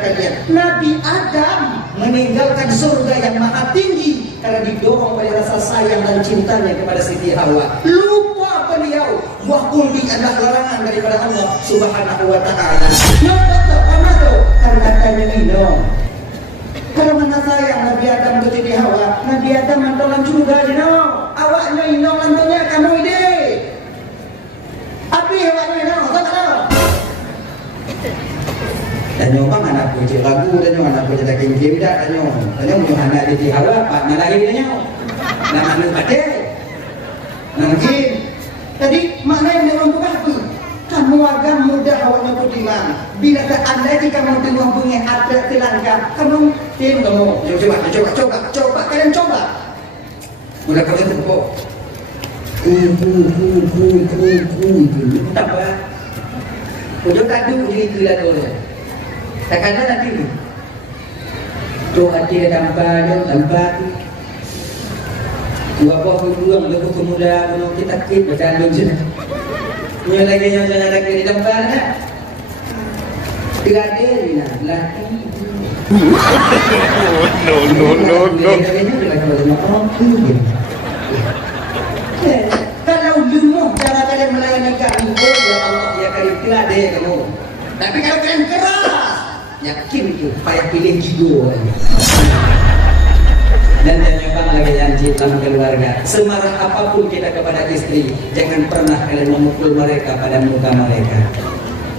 kalian. Nabi Adam meninggalkan surga yang maha tinggi karena didorong oleh rasa sayang dan cintanya kepada Siti Hawa. Lupa beliau buah kulbi adalah larangan daripada Allah Subhanahu wa ta'ala. Yang pertama tuh karena tanya minum. Kalau mana sayang Nabi Adam ke Siti Hawa, Nabi Adam mantolan juga awaknya inong lantonya kamu ide. Api awaknya inong, tahu. Tanyo bang anak puji lagu, tanyo anak puji daging kimda, tanyo punya anak di Hawa, pak nalahin tanyo, nama lu pakai, mungkin. Tadi mana yang menentukan itu? Kamu agak muda awalnya beriman. Bila anda jika kamu tengok bunyi ada telangka, kamu tim kamu coba kalian coba. Udah kalian tengok. Itu tambah. Udah kadu jadi gila dulu. Tak ada nanti tu. Tu hati tanpa. Dua buah peluang lebih pemuda menurut kita bacaan belum. Punya lagi yang jangan lagi di tempat kan? Tiga dia laki. No. Kalau lumuh cara kalian melayani kami, oh ya Allah ya kalian tiga dia kamu. Tapi kalau kalian keras, yakin itu payah pilih jigo. Dan jangan lagi janji dalam keluarga, semarah apapun kita kepada istri, jangan pernah kalian memukul mereka pada muka mereka.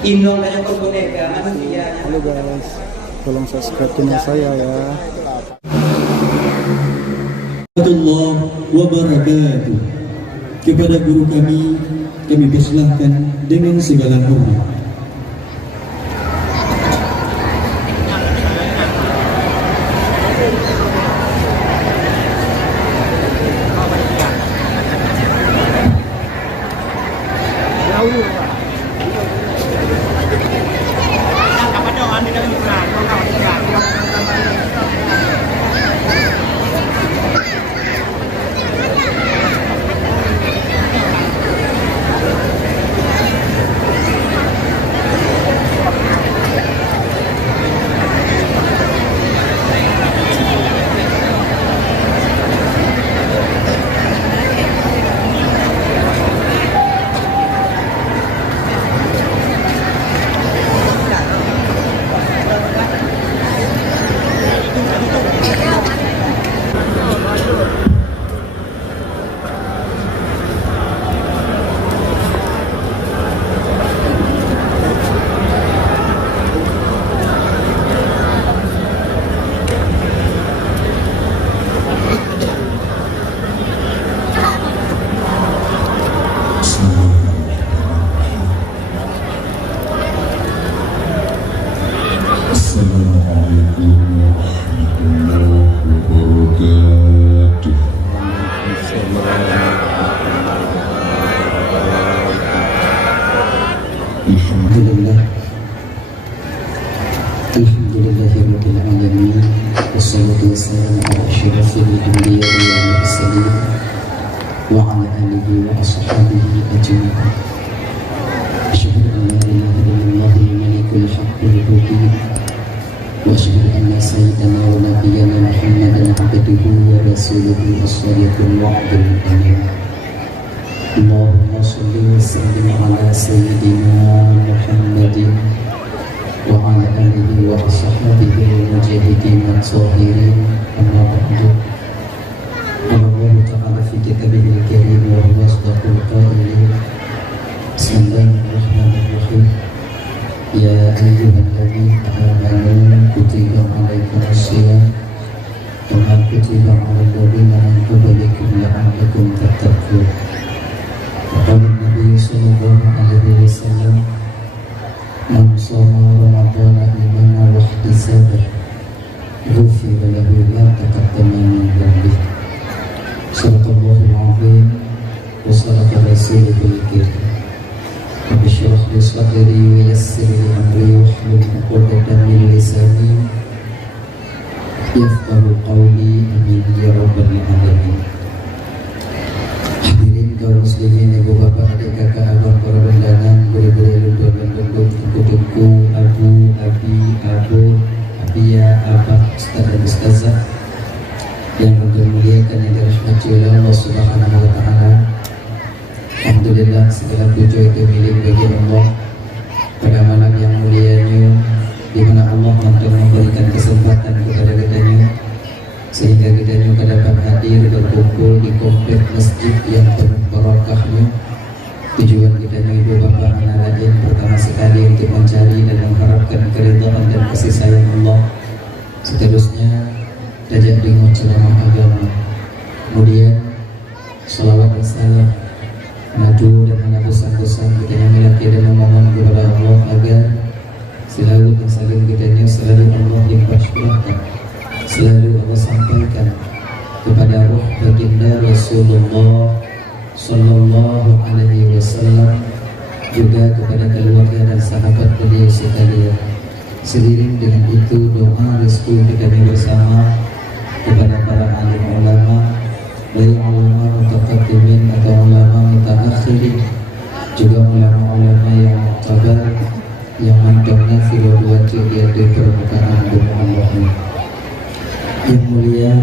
Inong dan yang boneka manusia. Halo guys, tolong subscribe channel saya ya. Warahmatullahi wabarakatuh. Kepada guru kami persilahkan dengan segala hormat. Alhamdulillahirrahmanirrahim. Wassalatu wassalamu ala asyrafil anbiya'i wal mursalin wa ala alihi wa ashabihi ajma'in. Asyhadu an la ilaha illallah al-malikul haqqul mubin wa asyhadu anna sayyidana wa nabiyyana Muhammadan abduhu wa rasuluhu as-sadiqul wa'dul amin. Allahumma shalli wa sallim ala sayyidina Muhammadin wa ala alihi wa sahbihi al-mujahidin al-zahirin amma ba'du. Allah Ta'ala fi kitabihil karim wa huwa asdaqul qailin. Bismillahirrahmanirrahim. Ya ayyuhalladzina amanu kutiba alaikumus-syiyam kama kutiba alal ladzina min qablikum la'allakum tattaqun. Qala Nabi sallallahu alaihi wasallam, man shoma ramadhana imanan wa ihtisaban ghufira lahu ma taqaddama min dhanbihi. Sadaqallahul azim wa sadaqa rasulul karim. Rabbi shrah li sadri wa yassir li amri wahlul 'uqdatam min lisani yafqahu qawli. Amin ya rabbal alamin. Hadirin kaum muslimin, ibu bapak, adik kakak, abang, para undangan, guru-guru, lundun, tungku, abu, abi, abun, dimulakan yang dirahmati oleh Allah Subhanahu wa Ta'ala. Alhamdulillah, segala puji itu milik bagi Allah pada malam yang mulianya, di mana Allah telah memberikan kesempatan kepada kitanya sehingga kitanya dapat hadir berkumpul di komplek masjid yang penuh barakahnya. Tujuan kitanya ibu bapa anak lain pertama sekali untuk mencari dan mengharapkan keridhaan dan kasih sayang Allah. Seterusnya tajak dengan ceramah agama, kemudian salawat dan salam maju dan menghapuskan kita yang melaki dan memohon kepada Allah agar selalu dan saling kitanya selalu Allah limpahkan, selalu Allah sampaikan kepada roh baginda Rasulullah Sallallahu Alaihi Wasallam, juga kepada keluarga dan sahabat beliau sekalian. Seiring dengan itu doa restu kita bersama kepada para alim ulama, baik ulama mutaqaddimin atau ulama mutaakhirin, juga ulama-ulama yang mu'tabar yang mandangnya filosofi dia di permukaan bumi Allah. Yang mulia,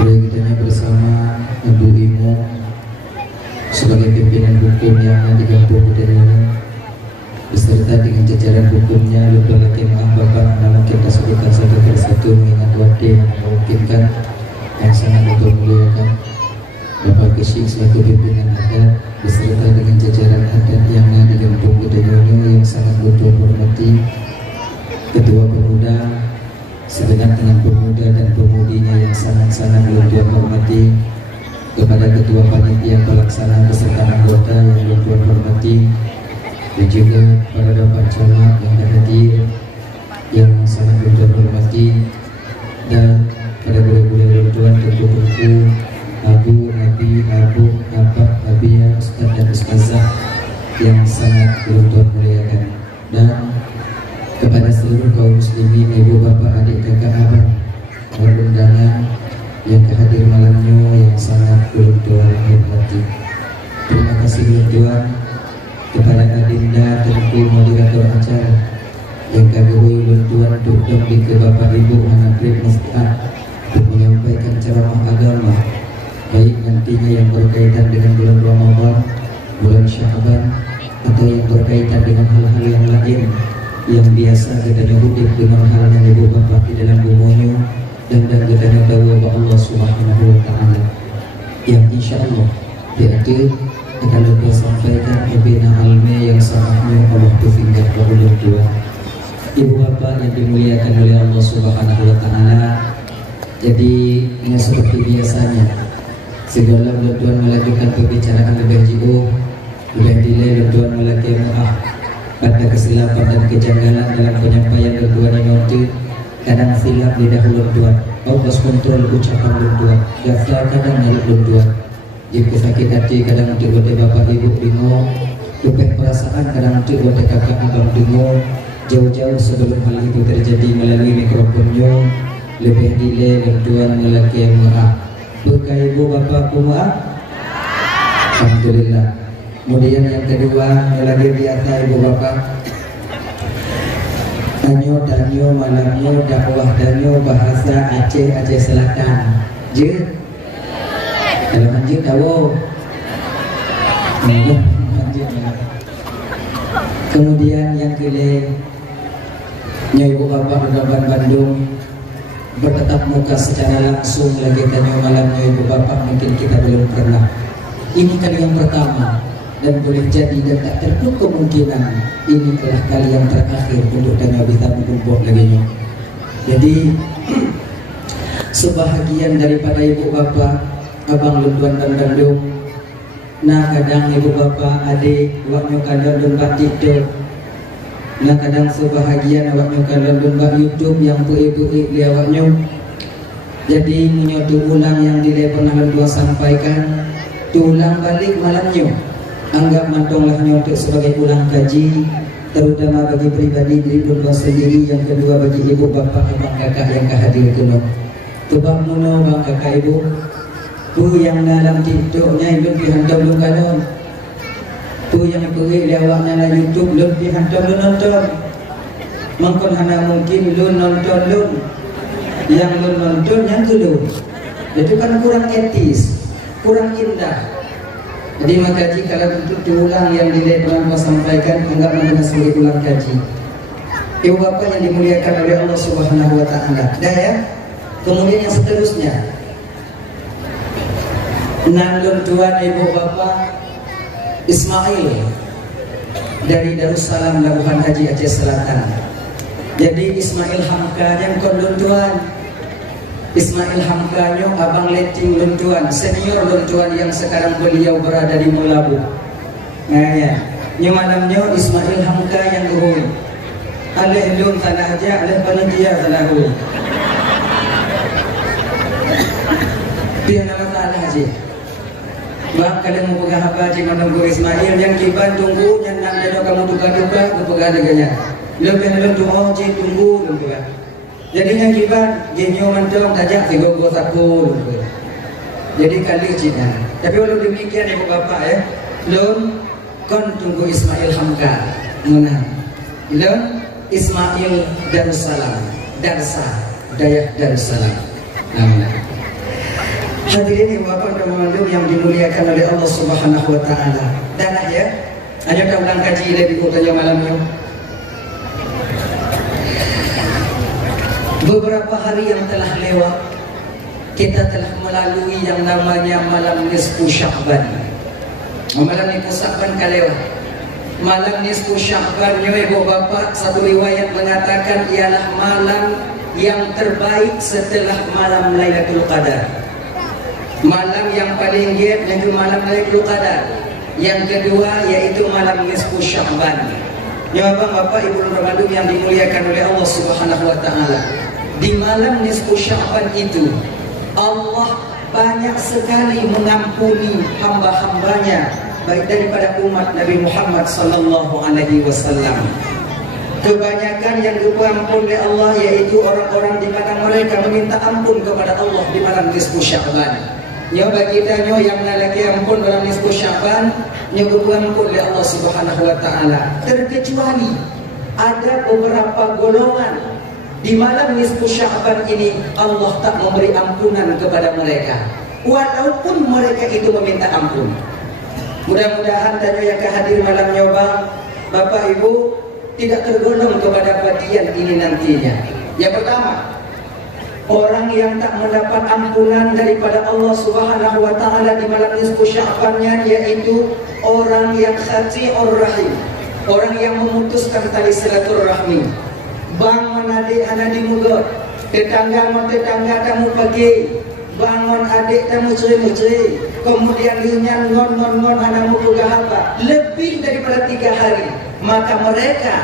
boleh kita bersama Ibu Imo sebagai pimpinan hukum yang ada di kampung ini, beserta dengan jajaran hukumnya, lembaga kemah Bapak, nama kita sebutkan satu persatu mengingat waktu yang memungkinkan yang sangat dipermuliakan. Bapak Kesyik selaku pimpinan adat beserta dengan jajaran adat yang ada di kampung Gedonyono yang sangat butuh hormati, Ketua Pemuda segenap dengan pemuda dan pemudinya yang sangat-sangat bertuan hormati, kepada Ketua Panitia Pelaksana beserta anggota yang bertuan hormati, dan juga para bapak camat yang hadir yang sangat bertuan hormati, dan pada guru-guru bertuan tentu Abu, Nabi, Abu, Abah, Abiyah, Ustaz dan Ustazah yang sangat bertuan muliakan, dan kepada seluruh kaum muslimin, ibu, bapak, adik, kakak, abang, para undangan yang hadir malamnya yang sangat bertuan hormati. Terima kasih bertuan kepada Adinda Tengku moderator acara yang kagui bertuan untuk ke bapak ibu anak masjid untuk menyampaikan ceramah agama, baik nantinya yang berkaitan dengan bulan Ramadan, bulan Sya'ban, atau yang berkaitan dengan hal-hal yang lain yang biasa kita nyebut dengan halnya ibu bapak di dalam bumonya, dan kita nyebut Allah Subhanahu wa Ta'ala yang insya Allah yaitu akan lebih sampaikan kebina almi yang sangatnya Allah berfinggar kepada Tuhan. Ibu bapak yang dimuliakan oleh Allah Subhanahu wa Ta'ala, jadi ini seperti biasanya segala Tuhan melakukan pembicaraan lebih jauh, lebih delay Tuhan melakukan pada kesilapan dan kejanggalan dalam penyampaian Tuhan yang nanti kadang silap di dahulu Tuhan, Allah kontrol ucapan Tuhan, daftar kadang narik Tuhan. Jika sakit hati kadang untuk buat bapak ibu bingung, lupa perasaan kadang untuk buat kakak abang bingung. Jauh-jauh sebelum hal itu terjadi melalui mikrofonnya, lebih delay Tuhan melaki yang maaf. Buka ibu bapak maaf, alhamdulillah. Kemudian yang kedua lagi biasa ibu bapak, danyo malamnya dakwah danyo bahasa Aceh Selatan. Je kalau anjir tahu. Kemudian yang kedua ibu bapak Redaban Bandung bertetap muka secara langsung lagi tanya malamnya ibu bapak, mungkin kita belum pernah. Ini kali yang pertama dan boleh jadi dan tak tertutup kemungkinan ini adalah kali yang terakhir untuk tanya bisa berkumpul lagi. Jadi sebahagian daripada ibu bapak abang Lunduan dan Bandung, nah kadang ibu bapak adik waknya kadang lomba TikTok, nah kadang sebahagian awaknya kadang lomba YouTube yang ibu-ibu awaknya. Jadi menyotu ulang yang dia pernah Lunduan sampaikan, tulang balik malamnya, anggap mantonglah untuk sebagai ulang kaji, terutama bagi pribadi diri Lunduan sendiri, yang kedua bagi ibu bapak abang kakak yang hadir kuno. Tubang muno bang kakak ibu tu yang dalam TikToknya itu dihantar belum kanon, tu yang pergi lewatnya dalam YouTube belum dihantar belum nonton, mungkin hanya mungkin lu nonton lu, yang lu nonton yang kedua Itu kan kurang etis, kurang indah. Jadi maka jika kalau diulang yang Tuhan sampaikan, anggap dengan sebagai ulang kaji. Ibu bapak yang dimuliakan oleh Allah Subhanahu wa Ta'ala. Dah ya. Kemudian yang seterusnya, nandun tuan ibu bapak Ismail dari Darussalam Labuhan Haji Aceh Selatan. Jadi Ismail Hamka yang kondun tuan, Ismail Hamka nyo abang leting luntuan, senior luntuan yang sekarang beliau berada di Mulabu. Nah ya, nyo malamnya Ismail Hamka yang uhui. Aleh lun tanah aja, aleh panitia tanah uhui. Dia nama tanah aja. Bang kalian mau pegang apa aja menunggu Ismail yang kiban tunggu, yang nanda kamu duka-duka, aku pegang dengannya. Lebih doa aja tunggu, tunggu. Jadi yang kiban, genyo mentong tajak tiga gua takul. Jadi kali Cina. Tapi walau demikian ibu bapak ya, lun kon tunggu Ismail Hamka, mana? Lun Ismail Darussalam, Darsa, Dayak Darussalam. Namanya. Hadirin ibu bapak dan mengandung yang dimuliakan oleh Allah Subhanahu wa Ta'ala. Danah ya, hanya kita ulang kaji di kotanya malamnya. Beberapa hari yang telah lewat, kita telah melalui yang namanya malam nisfu Sya'ban. Malam nisfu Sya'ban kalewat. Malam nisfu Sya'ban, ibu bapak, satu riwayat mengatakan ialah malam yang terbaik setelah malam Lailatul Qadar. Malam yang paling giat yaitu malam Lailatul Qadar. Yang kedua yaitu malam nisfu Sya'ban. Ya bapak ibu Ramadan yang dimuliakan oleh Allah Subhanahu wa Ta'ala. Di malam nisfu Sya'ban itu Allah banyak sekali mengampuni hamba-hambanya, baik daripada umat Nabi Muhammad sallallahu alaihi wasallam. Kebanyakan yang diampuni oleh Allah yaitu orang-orang di mana mereka meminta ampun kepada Allah di malam nisfu Sya'ban. Nyoba kita yang nalaki ampun dalam nisfu Sya'ban, nyoba ampun oleh Allah Subhanahu wa Ta'ala. Terkecuali ada beberapa golongan di malam nisfu Sya'ban ini Allah tak memberi ampunan kepada mereka, walaupun mereka itu meminta ampun. Mudah-mudahan tanya yang kehadir malam nyoba Bapak Ibu tidak tergolong kepada bagian ini nantinya. Yang pertama, orang yang tak mendapat ampunan daripada Allah Subhanahu wa Ta'ala di malam nisfu Sya'bannya yaitu orang yang khati'ur rahim, orang yang memutuskan tali silaturahmi. Bangun adik muda, tetangga kamu pagi, bangun adik kamu ceri-ceri, kemudian linyan ngon anakmu juga apa, lebih daripada 3 hari, maka mereka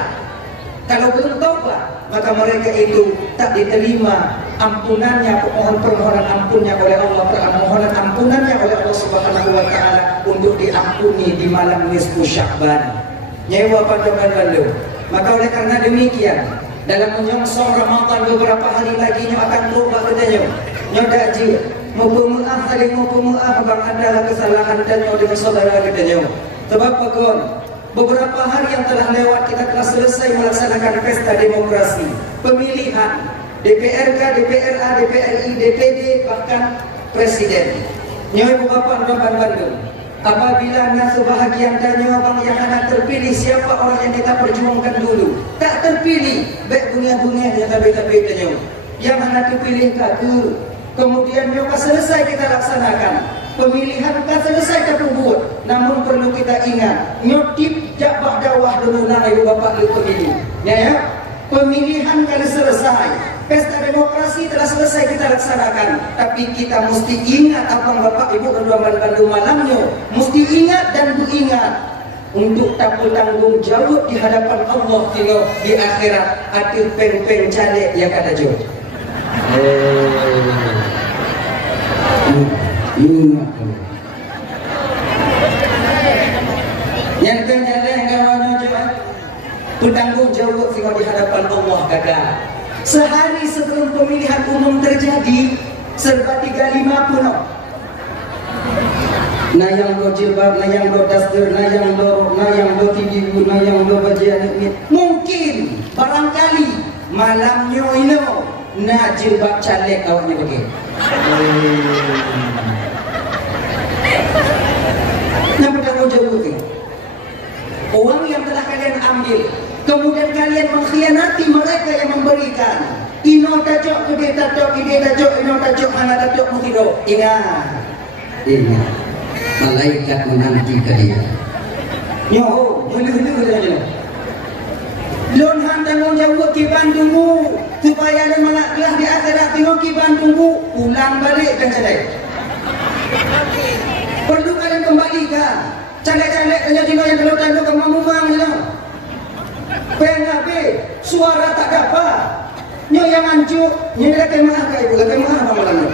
kalau belum taubat, maka mereka itu tak diterima ampunannya, permohonan ampunnya oleh Allah, permohonan ampunannya oleh Allah Subhanahu wa Ta'ala untuk diampuni di malam nisfu Sya'ban. Nyewa pada balu. Maka oleh karena demikian, dalam menyongsong Ramadan beberapa hari lagi nyo akan berubah katanya. Nyo daji, mau pemaaf saling mau pemaaf bang adalah kesalahan dan nyo dengan saudara katanya. Sebab pekon beberapa hari yang telah lewat kita telah selesai melaksanakan pesta demokrasi, pemilihan DPRK, DPRA, DPRI, DPD, bahkan Presiden. Nyo ibu bapak dan Bandung, apabila nak sebahagian dan nyo abang yang anak terpilih, siapa orang yang kita perjuangkan dulu tak terpilih, baik dunia yang tapi nyo yang anak terpilih ke kemudian nyo selesai kita laksanakan pemilihan kan selesai kita buat, namun perlu kita ingat nyotip jabah dawah dulu nak ibu bapak lu pemilih ya, pemilihan kan selesai, pesta demokrasi telah selesai kita laksanakan, tapi kita mesti ingat abang bapak ibu kedua bandu malamnya, mesti ingat dan diingat untuk tak bertanggung jawab di hadapan Allah di akhirat. Atil pen cale ya kata Jo. Yang penjara yang kawannya coba bertanggung jawab di hadapan Allah kata. Sehari sebelum pemilihan umum terjadi, serba 35 puno. Nah yang do jilbab, nah yang do dastir, nah yang do tidibu, nah yang do bajian ini. Mungkin barangkali malamnya ini Nak jilbab caleg awaknya bagi. Yang bertanggung jawab itu. Uang yang telah kalian ambil, kemudian kalian mengkhianati mereka yang memberikan. Ino tajok, ide tajok, ino tajok, mana tajok, mutido. Ingat, malaikat menanti kalian. Nyoho, melu-melu saja. Lon han tanggung jawab ki bantumu supaya dan melaklah di akhirat tengok ki bantumu ulang balik dan cadai. Perlu kalian kembalikan. Caleg-caleg tanya juga yang perlu tanda ke mamumang ya. Pengabe suara tak dapat. Nyo yang hancur, nyo dah kemah ke ibu, kemah apa malam.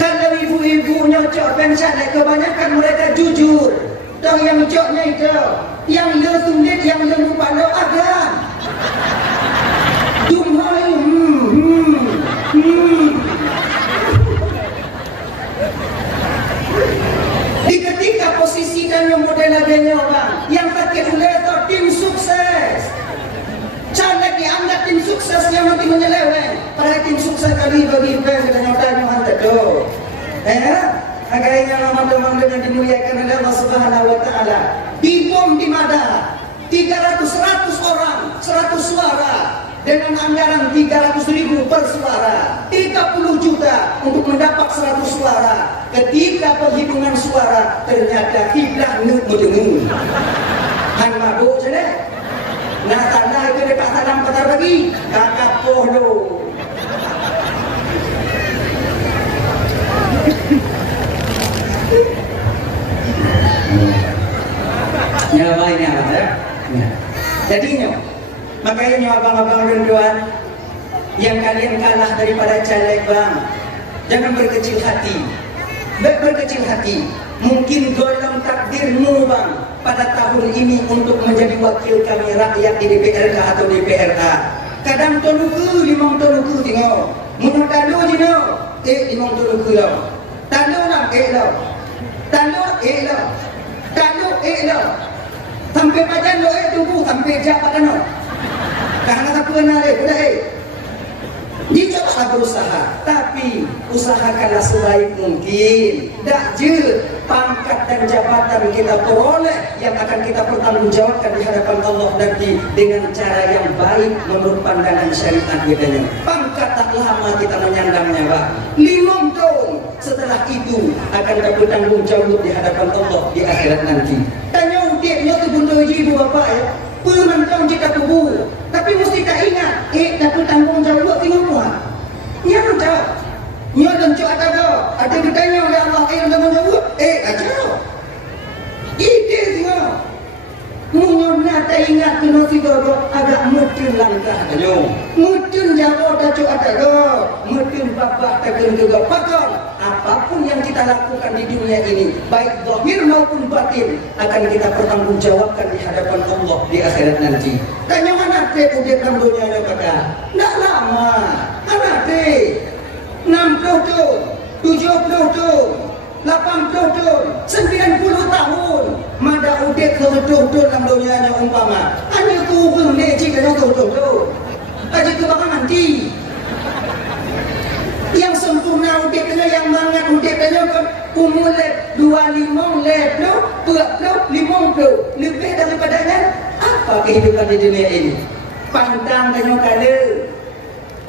Kalau ibu-ibu nyocok pencaleg kebanyakan mereka jujur. Tahu yang coknya itu, yang le sulit, yang le lupa lo agam. Dumhoi, Di ketika posisi dan yang model adanya orang yang sakit itu tim sukses. Caleg dianggap tim sukses yang nanti menyeleweng. Pada tim sukses kali bagi bang dan nyotanya hantar tu. Agaknya nama-nama yang dimuliakan oleh Allah Subhanahu wa taala. Dibom di Madang 100 orang, 100 suara dengan anggaran 300.000 per suara, 30 juta untuk mendapat 100 suara. Ketika penghitungan suara ternyata kiblah nuk-nuk. Han mabuk je deh. Nah tanda itu dekat salam petar lagi. Kakak pohlo. Nyawa ini apa ya? Jadinya, makanya abang-abang renduan yang kalian kalah daripada caleg bang, jangan berkecil hati. Berkecil hati. Mungkin golong takdirmu bang pada tahun ini untuk menjadi wakil kami rakyat di DPRK atau DPRA. Kadang toluku limang toluku tengok. Munah talu je no. Limang toluku lo. Talu nak lo. Talu lo. Talu lo. Sampai pajan lo tunggu sampai jabat no. Karena tak pernah sudah dicoba berusaha, tapi usahakanlah sebaik mungkin. Tak je pangkat dan jabatan kita peroleh yang akan kita pertanggungjawabkan di hadapan Allah nanti dengan cara yang baik menurut pandangan syariat katanya. Pangkat tak lama kita menyandangnya, Pak. 5 tahun setelah itu akan dapat tanggung jawab di hadapan Allah di akhirat nanti. Tanya udiknya tu bunda ibu bapak ya. Penentang kita tubuh, tapi mesti tak ingat. Dapat tanggung jawab tengok muat. Nya tak. Nya dan cak ada ditanya oleh Allah, tanggung jawab. Aja. Ide tengok. Munyo tak ingat kena tiga agak mungkin langkah tanyo. Mungkin jawab tak cak ada. Mungkin bapak tak juga pakar. Apapun yang kita lakukan di dunia ini, baik zahir maupun batin, akan kita pertanggungjawabkan di hadapan Allah di akhirat nanti. Tanya mana te udah dunia ada pada? Tak lama. Anak te 60 tahun, 70 tahun, 80 tahun, 90 tahun. Mada udah ke-20 dalam dunia yang umpama. Hanya turun leci kena tu. Aja tu bakal nanti. Yang sempurna udiknya, yang mangat udiknya kan umur 25 lebih, 50 lebih daripadanya. Apa kehidupan di dunia ini? Pantang tanya kala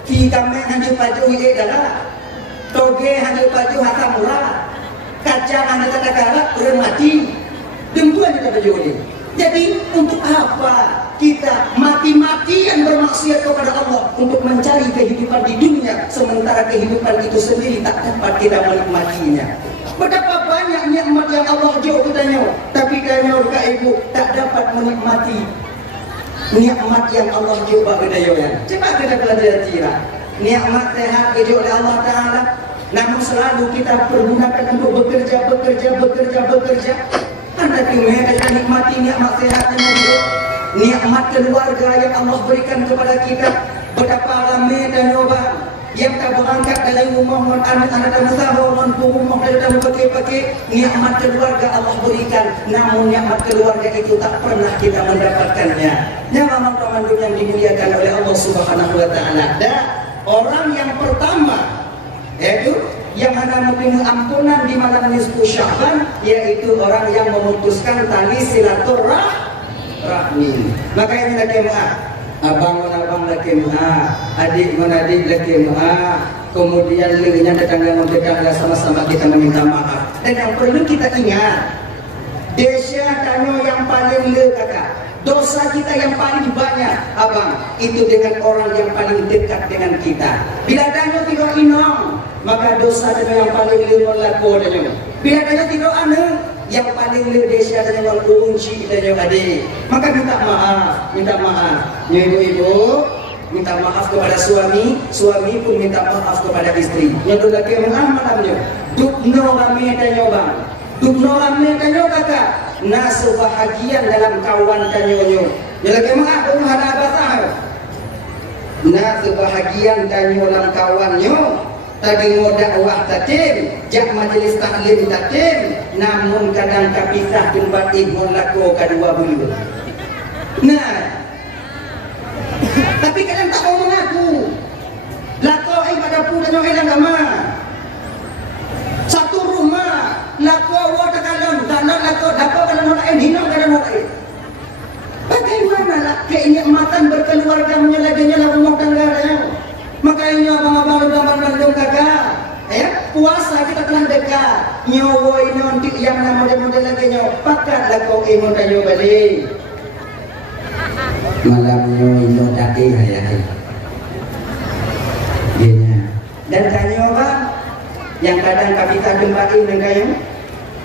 kita main hanya baju ini adalah toge hanya baju hatam murah, kacang hanya kata-kata remati, dengkuan kita baju ini. Jadi untuk apa kita mati-matian bermaksiat kepada Allah untuk mencari kehidupan di dunia, sementara kehidupan itu sendiri tak dapat kita menikmatinya? Betapa banyak nikmat yang Allah jauh katanya, tapi kayaknya dekat ibu tak dapat menikmati nikmat yang Allah jauh bagi daya. Cepat kita pelajari tira. Nikmat sehat jauh oleh Allah Taala, namun selalu kita pergunakan untuk bekerja. Anda tinggal dan nikmati nikmat sehatnya hidup, nikmat keluarga yang Allah berikan kepada kita. Betapa ramai dan nyoba yang tak berangkat dari rumah non anak-anak dan sahabat non rumah dan pakai nikmat keluarga Allah berikan. Namun nikmat keluarga itu tak pernah kita mendapatkannya. Nyawa teman-teman yang dimuliakan oleh Allah Subhanahu wa taala. orang yang pertama yaitu yang mana menerima ampunan di malam nisfu Sya'ban, yaitu orang yang memutuskan tali silaturahmi. Makanya laki maaf, abang laki maaf, adik laki maaf, kemudian linknya tetangga sama-sama kita meminta maaf. Dan yang perlu kita ingat, Desya Tanyo yang paling kakak, dosa kita yang paling banyak, abang, itu dengan orang yang paling dekat dengan kita. Bila Tanyo tidak inong, maka dosa Tanyo yang paling laku Tanyo. Bila Tanyo tidak aneh, yang paling Desya Tanyo kunci Tanyo adik. Maka minta maaf. Ibu-ibu, minta maaf kepada suami, suami pun minta maaf kepada istri. Yang lagi malamnya, dukno kami Tanyo bang. Dukno kami Tanyo kakak. Nasu bahagian dalam kawan Tanyo. Yang lagi maaf ada batah. Nasu bahagian Tanyo dalam kawannya. Tadi mau dakwah tatim, jak majelis taklim tatim, namun kadang kapisah tempat ibun laku kedua bulu. Nah, tapi kadang tak mau mengaku. Laku pada pun Tanyo hilang agama. Satu rumah, laku awak kalon laku kalau lain hinang kalau lain. Bagaimana lah kenikmatan berkeluarga menyelaginya lagu rumah tangganya. Makanya abang-abang bandung kakak, puasa kita telah dekat. Nyawa ini untuk yang nama model-model lagi nyawa. Pakatlah kau imun Tanyo balik. Malamnya ini tak hai. Dan Tanyo bang, yang kadang kita gempain dengan kayu.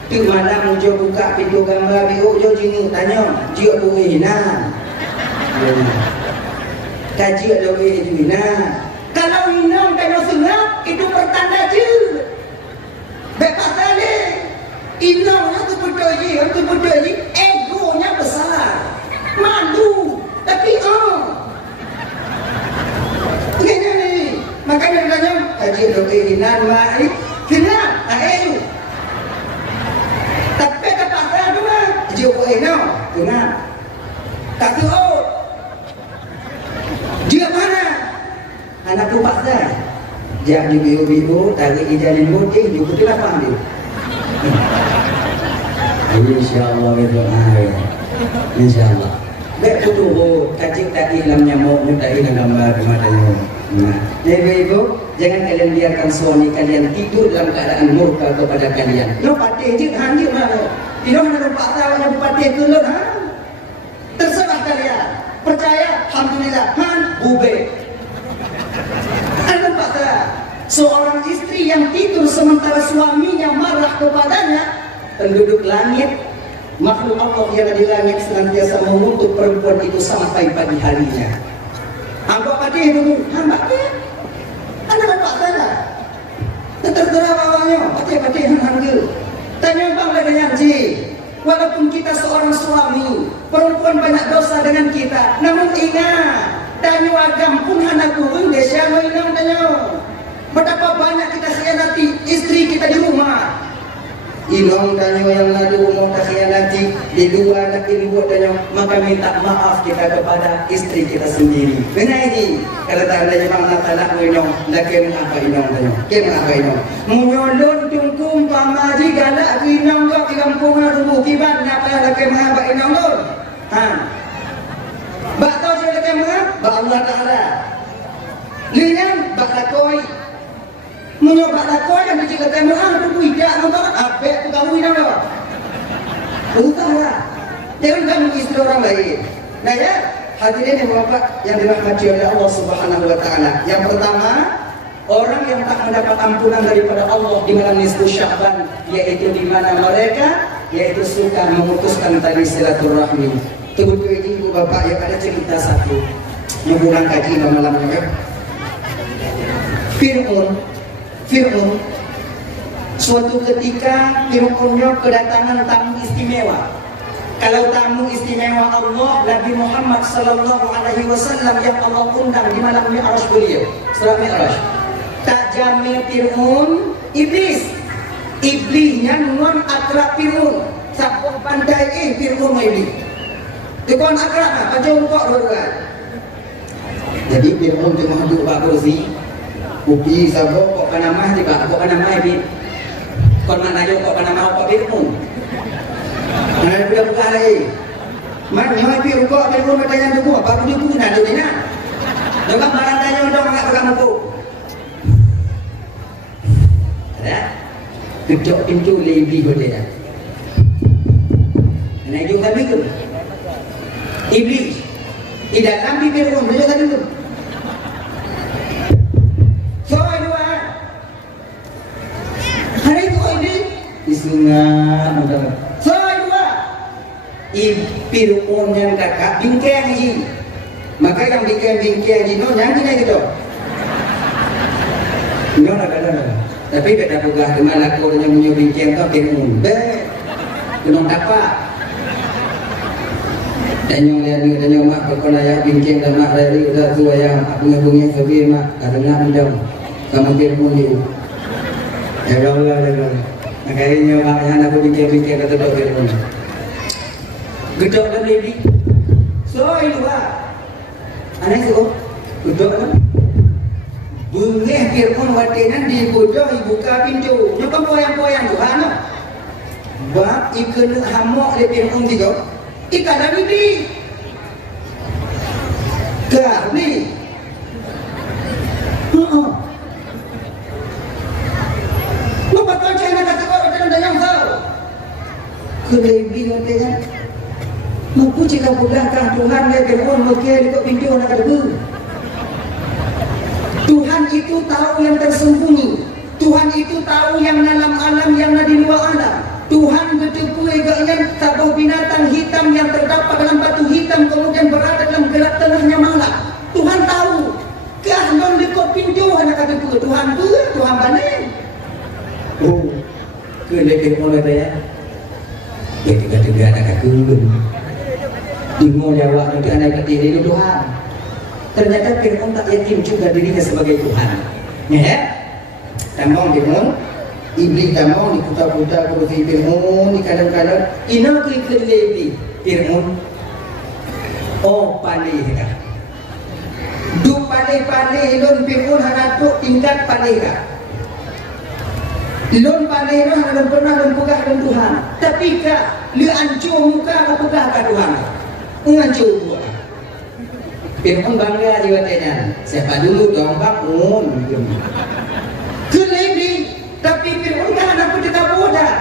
Tu malam muncul buka video gambar bio jo jingu Tanyo, jiok buina. Kaji ada buina. Kalau minum Tanyo sunat, itu pertanda je. Bebas tadi. Inamnya tu betul je, egonya besar. Malu. Tapi ini. Makanya Tanyo, kaji ada buina, mari. Kena, ayo. Tapi dapat saya tu lah. Jiwa buina, kena. Kata dia mana? Anak tu paksa. Jak di biu-biu, tarik ijalin mudik, dia betul apa ambil? InsyaAllah berdoa. InsyaAllah. Baik tutup, kacik tadi dalam nyamuk, minta hilang gambar kemadanya. Nah, ibu-ibu, jangan kalian biarkan suami kalian tidur dalam keadaan murka kepada kalian. Lo patih je, hanjir mana? Tidak mana lupa tahu yang patih tu lo, terserah kalian. Percaya, alhamdulillah, bube. Anda kata seorang istri yang tidur sementara suaminya marah kepadanya, penduduk langit, makhluk Allah yang ada di langit senantiasa mengutuk perempuan itu sampai pagi harinya. Anggap patih dulu, hamba dia. Anda dapat sana. Tertera bawahnya, patih hangga. Tanya bang dengan ji. Walaupun kita seorang suami, perempuan banyak dosa dengan kita, namun ingat. Tanyo agam pun anak turun Desya mainan Tanyo. Betapa banyak kita khianati istri kita di rumah. Inong Tanyo yang ngadu umum tak khianati di dua anak ibu Tanyo, maka minta maaf kita kepada istri kita sendiri. Benar ini. Kalau tak ada memang natalak inong, laki apa inong Tanyo? Kem apa inong? Munyolon tungkum pamaji galak inong kau di kampung rumah kiban apa laki apa inong lor? Bak tahu saya lagi mana? Bak Allah Taala. Lian bak lakoi. Menyobak lakoi yang dicik lagi mana? Tu tidak nampak. Abek tu kamu ini nampak. Entahlah. Jangan kamu istri orang lain. Nah ya, hadirin yang bapak yang dirahmati oleh Allah Subhanahu Wa Taala. Yang pertama, orang yang tak mendapat ampunan daripada Allah di malam nisfu Sya'ban, yaitu di mana mereka suka memutuskan tali silaturahmi. Tunggu ini ibu bapak yang ada cerita satu yang pulang kaji malamnya. Fir'aun suatu ketika Fir'aunnya kedatangan tamu istimewa. Kalau tamu istimewa Allah Nabi Muhammad sallallahu alaihi wasallam yang Allah undang di malam Mi'raj beliau, surah Mi'raj. Tak jamin Fir'aun iblisnya nuan akrab Fir'aun. Sabuh pandai Fir'aun iblis. Dikon akrab lah, macam kok dua-dua. Jadi Fir'aun cuma duduk bak kursi, Upi sabo kok panamah di Pak, kok panamah di kon manayo kok panamah kok pirmu. Ana buka lagi. Man nyoy pi kok pirmu matayan tu apa punya pun ada dina. Dong barang tanya dong enggak pegang buku. Ya. Ketok pintu lebih gede. Nah itu tadi tu. Iblis di dalam bibir pun dia tadi tu. Isungan udah. Soal dua, Fir'aun yang kakak bingkai ni, maka yang bingkai ni, no nyanyi ni gitu. No ada. Tapi kita pegah dengan laku yang punya bingkai tu Fir'aun. Kenong dapat. Dan yang mak berkona yang bingkai dan mak dari udah tua yang bunga sebi mak karena macam kamu Fir'aun ni. Ya Allah. Makanya makanya aku bikin kata dokter pun. Gedok dan lady. So itu aneh tu. Gedok kan. Bungeh Fir'aun watenan di bodoh buka pintu. Nyoba poyang-poyang tu ana. Bab ikan hamok di Fir'aun tiga. Ikan lagi ni. Kah ni. Kelebihan nanti kan, mampu jika pulangkan Tuhan dia Fir'aun mungkin ikut pintu nak ada. Tuhan itu tahu yang tersembunyi. Tuhan itu tahu yang dalam alam yang ada di luar alam. Tuhan bertepu agaknya tabuh binatang hitam yang terdapat dalam batu hitam kemudian berada dalam gelap tengahnya malam. Tuhan tahu. Kah non ikut pintu nak ada Tuhan tu, Tuhan banding. Oh, kelebihan nanti ya. Ketika anak kekun bingung jawab nanti anak kecil itu Tuhan. Ternyata Fir'aun tak yakin juga dirinya sebagai Tuhan. Ya, tamang Fir'aun, iblis tamang di putar-putar kursi Fir'aun di kadang-kadang ina ikut lebih Fir'aun. Oh pandai kita. Du pandai lon Fir'aun hanatuk tingkat pandai ka. Lon pandai lah, lon pernah lon pegah lon Tuhan. Tapi kak, lu ancur muka kau pegah kat Tuhan. Ngancur buat. Fir'aun bangga jiwatnya. Siapa dulu dong bangun. Kelebi, tapi Fir'aun kan ada pun kita bodoh.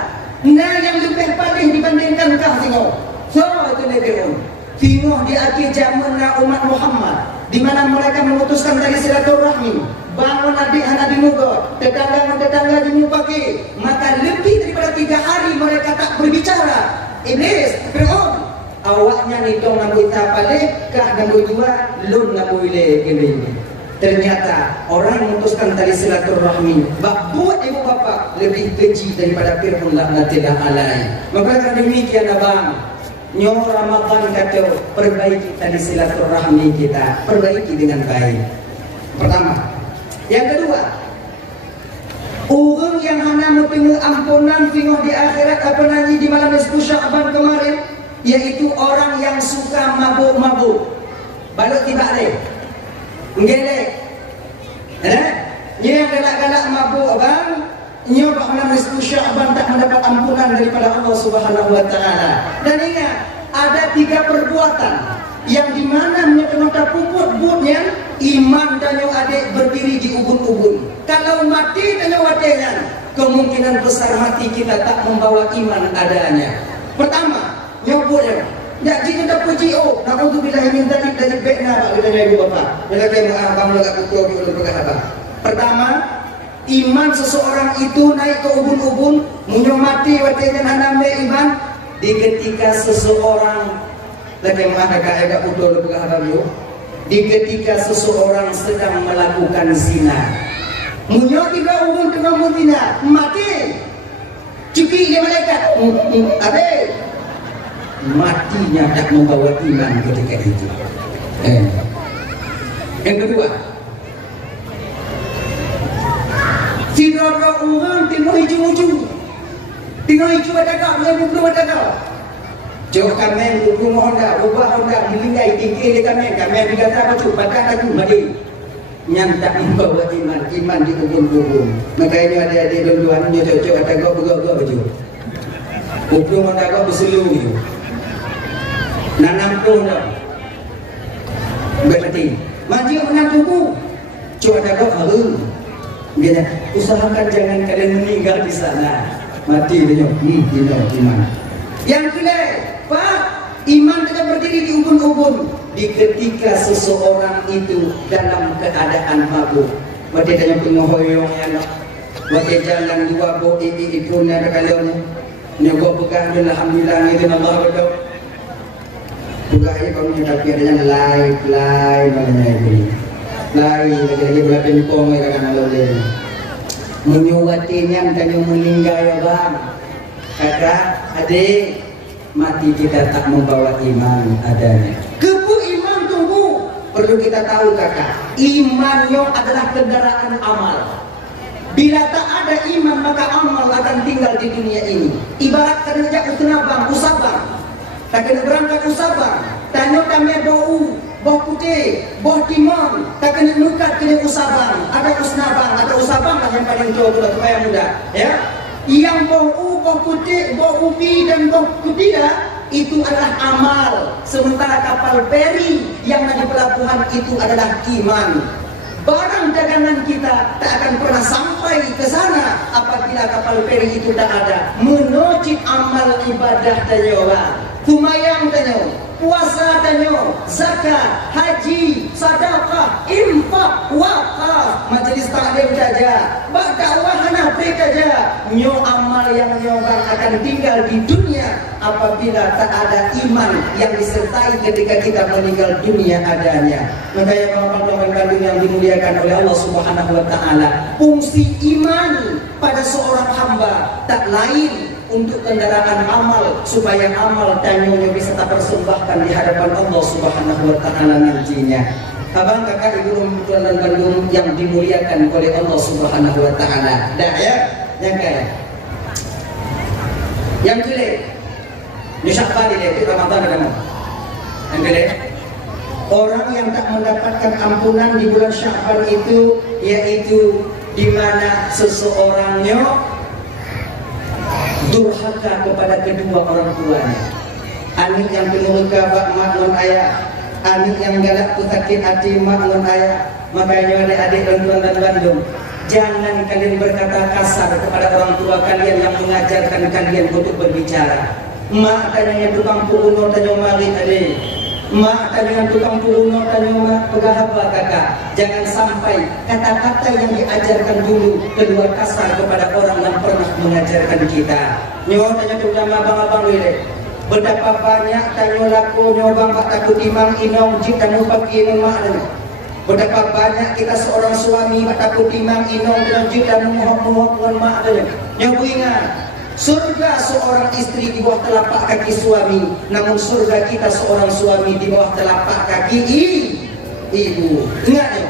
Nah yang lebih paling dibandingkan kau tengok. So itu dia Fir'aun. Tengok di akhir zaman umat Muhammad, di mana mereka memutuskan tali silaturahmi. Bangun Nabi Nuh, tetangga jumpa maka lebih daripada 3 hari mereka tak berbicara. Iblis, Fir'aun, awaknya ni dong ngambil tapale, kah ngambil dua, lun ngambil ini. Ternyata orang yang memutuskan tali silaturahmi, buat ibu bapa lebih keji daripada Fir'aun laknatillah alaihi. Maka demikian abang, nyor Ramadan kata perbaiki tali silaturahmi kita, perbaiki dengan baik. Pertama. Yang kedua, orang yang hanya bertemu ampunan tengok di akhirat apa nanti di malam 10 Sya'ban kemarin, yaitu orang yang suka mabuk-mabuk. Balut tiba deh. Ngelek. Yang galak-galak mabuk abang, nyoba malam 10 Sya'ban tak mendapat ampunan daripada Allah Subhanahu wa taala. Dan ingat, ada 3 perbuatan yang di mana menyebabkan puput-puputnya iman dan yang adik berdiri di ubun-ubun. Kalau mati dan yang wadelan, kemungkinan besar mati kita tak membawa iman adanya. Pertama, nyobotnya. Tak jika tak puji oh, na'udzubillah min dzalik dari bekna pak kita ibu bapa. Bila kita abang agak betul kita pegang apa? Pertama, iman seseorang itu naik ke ubun-ubun, menyomati wadelan haname iman di ketika seseorang lagi mengatakan agak betul pegang apa yuk? Di ketika seseorang sedang melakukan zina, munyok tiga ubun tengah zina, mati, cuki dia malaikat, matinya tak membawa iman ketika itu. Yang kedua, tidak ada orang tengah hijau-hijau, tengah hijau ada kau, tengah buku ada kau. Jauh kamen, buku Honda, ubah Honda, dilingkai, tinggi di kamen dikata apa tu, badan aku mati. nyantak membawa iman di ubun-ubun. Makanya adik-adik dua-duanya cocok kata kau begau-gau baju. Ubun kata kau berseluruh gitu. Nanam pun dah. Berarti maju menang tubuh. Cuma ada kau harum. Dia usahakan jangan kalian meninggal di sana. Mati dia. Iman. Yang kedua, Pak, iman kita berdiri di ubun-ubun di ketika seseorang itu dalam keadaan mabuk. Mati tanya pengohoyongnya nak. Mati jalan dua bo itu ada kalaunya. Nyoba pegang alhamdulillah itu Allah berdoa. Buka ini kalau kita pikirnya lain maknanya ini. Lain lagi berapa pong mereka kan lalu menyuatinya tanya meninggal ya bang. Kakak, adik, mati kita tak membawa iman adanya. Kebu iman tunggu. Perlu kita tahu kakak, imannya adalah kendaraan amal. Bila tak ada iman maka amal akan tinggal di dunia ini. Ibarat kerja usabang. Tak kena berangkat usabang. Tanya kami bau putih, bau timang. Tak kena nukat kena usabang. Ada usabang lah yang paling jauh pula supaya mudah. Ya, yang bau putih, bau ubi dan bau kutida itu adalah amal. Sementara kapal feri yang ada di pelabuhan itu adalah iman. Barang dagangan kita tak akan pernah sampai ke sana apabila kapal feri itu tak ada. Menojit amal ibadah tanya orang, kumayang tanya, puasa tanya, zakat, haji, sedekah, infak, wakaf, majlis taklim saja, berdakwah Hanafi saja. Nyo amal yang nyobang akan tinggal di dunia apabila tak ada iman yang disertai ketika kita meninggal dunia adanya. Makanya Bapak-bapak kandung yang dimuliakan oleh Allah Subhanahu wa taala, fungsi iman pada seorang hamba tak lain untuk kendaraan amal supaya amal tanyanya bisa tak persembahkan di hadapan Allah Subhanahu wa taala nantinya. Abang kakak ibu rumah dan Bandung yang dimuliakan oleh Allah Subhanahu wa taala. Dah ya, yang kaya. Yang kedua, ni Syakban dia itu Ramadan ada mau. Yang kedua, orang yang tak mendapatkan ampunan di bulan Syakban itu yaitu di mana seseorangnya durhaka kepada kedua orang tuanya. Anak yang penurut bak mak ngon ayah, anak yang galak sakit hati mak ngon ayah. Makanya adik-adik dan Bandung, jangan kalian berkata kasar kepada orang tua kalian yang mengajarkan kalian untuk berbicara. Mak tanya yang tukang puno tanya mari adik. Mak tanya yang tukang puno tanya mak pegang apa kakak. Jangan sampai kata-kata yang diajarkan dulu keluar kasar kepada orang yang pernah mengajarkan kita. Nyo tanya tukang abang-abang ini. Betapa banyak tanya laku nyobang tak takut imang inong jika nupaki mak tanya. Betapa banyak kita seorang suami tak takut imang inong jika nuhok mak tanya. Nyo ingat, surga seorang istri di bawah telapak kaki suami, namun surga kita seorang suami di bawah telapak kaki ibu. Ingat ya,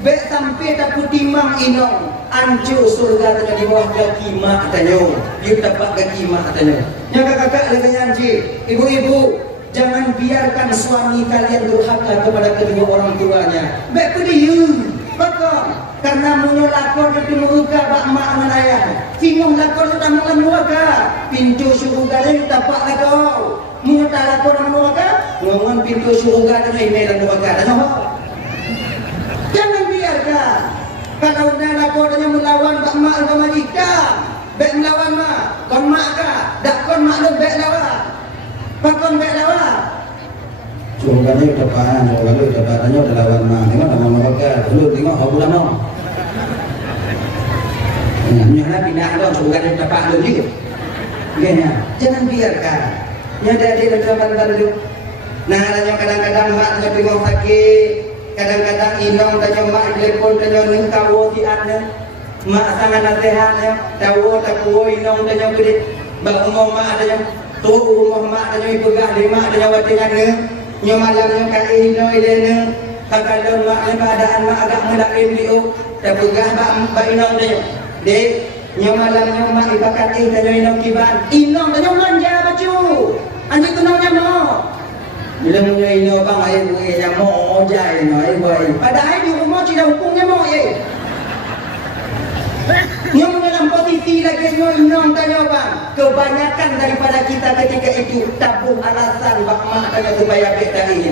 bek sampai takut imang inong hancur surga tengah di bawah kaki mak tanya. Di tapak kaki mak tanya. Ya kakak lagi nyanyi, ibu-ibu jangan biarkan suami kalian durhaka kepada kedua orang tuanya. Bek pedih, bakal karena munyo lakon itu muka bak mak dengan ayah. Singgung lakon itu tak muka. Pintu surga dia tapak lakon. Munyo tak lakon dengan muka. Ngomong pintu surga dia email dengan muka. Jangan biarkan. Kalau dah lakon dia melawan bak mak dengan majikan. Bek melawan mak. Kon mak kah? Dak kon mak lu bek lawan. Pakon bek lawan. Surganya udah pahan, lalu udah badannya udah lawan mak. Tengok nama mereka. Dulu tengok aku lama. Nyala pindah dong, surganya udah pak lu dikit. Gini, jangan biarkan. Nyada di dalam Bandung. Nah, tanya kadang-kadang mak tanya pingong sakit. Kadang-kadang inong tanya mak telepon tanya ning kawo di ana. Mak sangat nasihatnya, tahu tak kuo inong tanya gede, bang umum mak tanya, tu umum mak tanya ibu gah lima tanya watinya ne, nyomalamnya kai ino ilene, kakak mak keadaan mak agak melakim diu, tapi gah bak inong tanya, dek nyomalamnya mak ibakat tanya inong kiban, inong tanya manja baju, anjing tunangnya mau, bila punya ino bang ayah punya mau jai no ayah boy, padahal di rumah mau cina hukumnya mau ye. Yang dalam posisi lagi nyong tanya bang, kebanyakan daripada kita ketika itu tabuh alasan bak mak tanya supaya beda ini.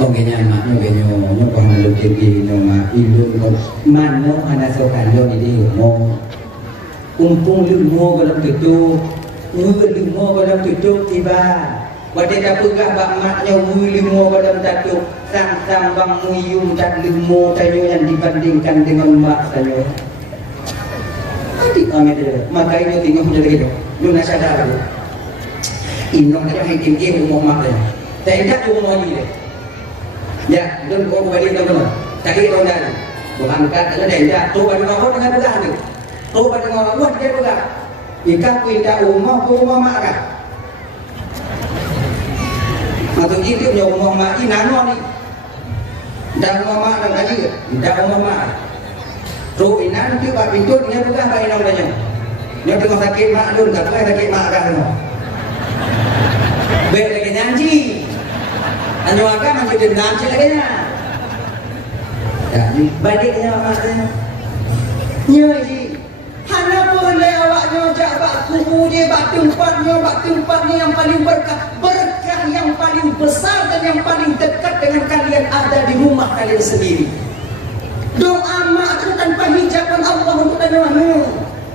Kongenya mak nyogenyo nyokong malu kiri noma ilu mano anak sokanyo ini mau umpung lumo dalam tutup, lumo dalam tutup tiba. Wadai dah pegah bak maknya lumo dalam tutup, sang bang muyum tak lumo tanyo yang dibandingkan dengan mak tanyo. Adik kami tu, maka ini tengok macam lagi tu, lu nak sadar tu. Inong tanyo hakim rumah mak tanyo, tidak tu rumah ni. Ya, dan kau kembali teman-teman. Cari orang dari. Bukan kat ada dia. Tu pada orang dengan pegang tu. Tu pada orang buat dia pegang. Jika pindah rumah mak kan. Atau itu punya rumah mak ini nano ni. Dan rumah mak dan kaji. Tidak rumah mak. Tu inan tu pak pintu dia pegang pak inang tanya. Dia tengok sakit mak dulu. Tak boleh sakit mak kan semua. Baik lagi nyanyi. Anu agak macam dendam cik lagi nya. Ya, baliknya maknanya. Nya ji. Hana boleh awaknya jak bak kubu dia bak tempatnya yang paling berkah yang paling besar dan yang paling dekat dengan kalian ada di rumah kalian sendiri. Doa mak itu tanpa hijaban Allah untuk tanya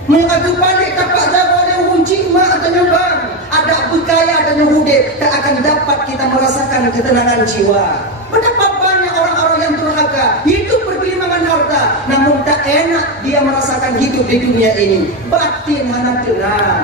mengadu balik tapak jawa dia kunci mak tanya bang. Ada bekaya dan hudib tak akan dapat kita merasakan ketenangan jiwa. Betapa banyak orang-orang yang durhaka, hidup bergelimangan harta, namun tak enak dia merasakan hidup di dunia ini. Batin mana tenang.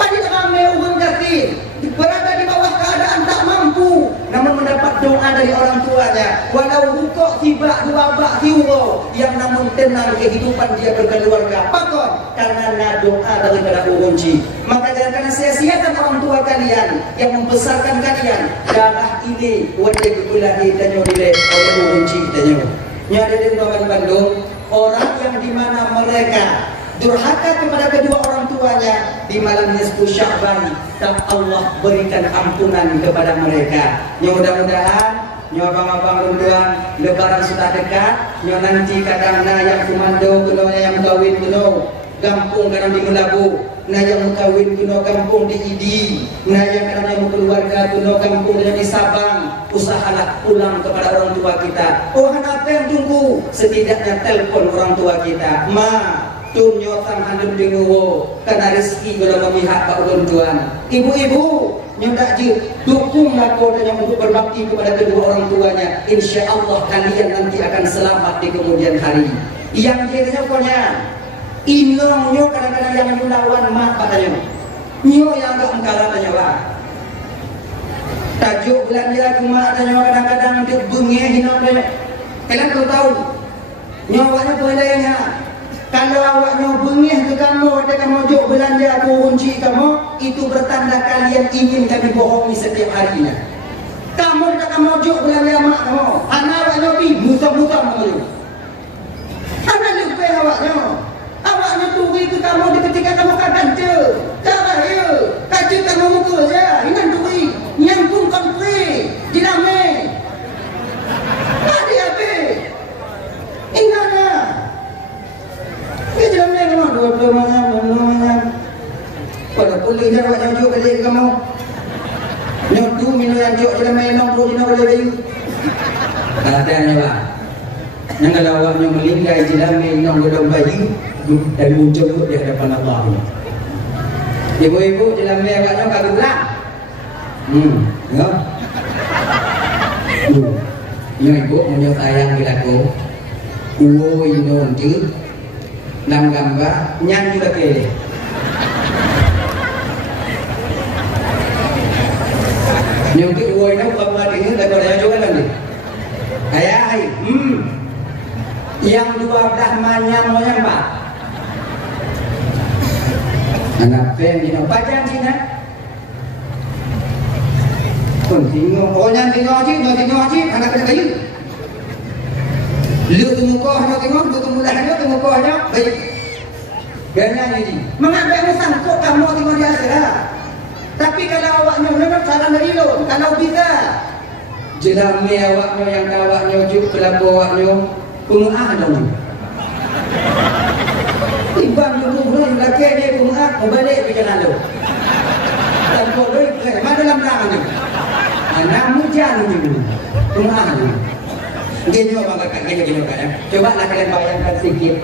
Pada ramai orang yakin berada di bawah keadaan tak mampu, namun mendapat doa dari orang tuanya. Walau rukuk tiba dua bak tiuro, yang namun tenang kehidupan dia berkeluarga. Pakon karena doa daripada urunci. Maka jangan sia-siakan orang tua kalian yang membesarkan kalian. Darah ini wajib berkulahi tanyo dile oleh urunci tanyo. Nyada di Bandung, orang yang dimana mereka durhaka kepada kedua orang tuanya di malam nisfu Sya'ban, dan Allah berikan ampunan kepada mereka. Mudah-mudahan abang-abang runduan lebaran sudah dekat, nanti kadang yang kumando kuno yang kawin kuno gampung kadang di Melabu, yang kawin kuno gampung di Idi, yang kadang keluarga kuno gampung di Sabang. Usahalah pulang kepada orang tua kita. Oh, apa yang tunggu? Setidaknya telpon orang tua kita. Tunyo tang handun dinguwo karena rezeki bila memihak pak ulun tuan. Ibu-ibu nyendak ji dukunglah kau yang untuk berbakti kepada kedua orang tuanya. Insya Allah kalian nanti akan selamat di kemudian hari. Yang kirinya punya inongnya kadang-kadang yang lawan mak katanya. Nyo yang agak engkara tanya lah. Tajuk belanja ke mak tanya kadang-kadang dia bengih hinong dia. Kalian perlu tahu nyawanya bolehnya. Kalau awaknya bengih ke kamu, ada kamu jok belanja aku kunci kamu, itu bertanda kalian ingin kami bohongi setiap harinya. Kamu tak kamu jok belanja mak kamu, anak awaknya pi musam-musam kamu. Anak lebih awaknya turi ke kamu di ketika kamu kadang je, cara ya, kaji kamu muka je, ini turi, yang pun kompre, dilame. Ada apa? Ingatlah. Dia memang dua-dua macam. Pada pulih dia buat jauh balik kamu. Nyotu minum yang jauh dalam memang pun dia boleh bayu. Katanya lah. Yang kalau awaknya melingkai dalam memang dalam bayu dan muncul di hadapan Allah. Ibu-ibu dalam awaknya kagak belah. Ya. Yang ibu punya sayang bila ko. Inon tu. Nam gambar nyanyi lagi. Yang kedua ini apa ini daripada juga lagi. Ayah, yang 12 manyam moyang pak. Anak pen di pajan Cina. Pun tinggal, yang tinggal anak kena kayu. Lu tunggu kau tengok, lu tunggu dah tunggu kau aja. Baik. Biarnya ini. Mengambil sangkut kamu tengok di akhirat. Tapi kalau awaknya memang cara dari lo, kalau bisa Jelami awaknya yang kawaknya juk kelabu awaknya penguah dong. Ibang dulu mulai laki dia penguah mau balik ke jalan tu. Tanpa duit ke mana dalam nama ni. Anak mujan dulu penguah dulu. Gini apa kakak gini kan? Coba lah kalian bayangkan sedikit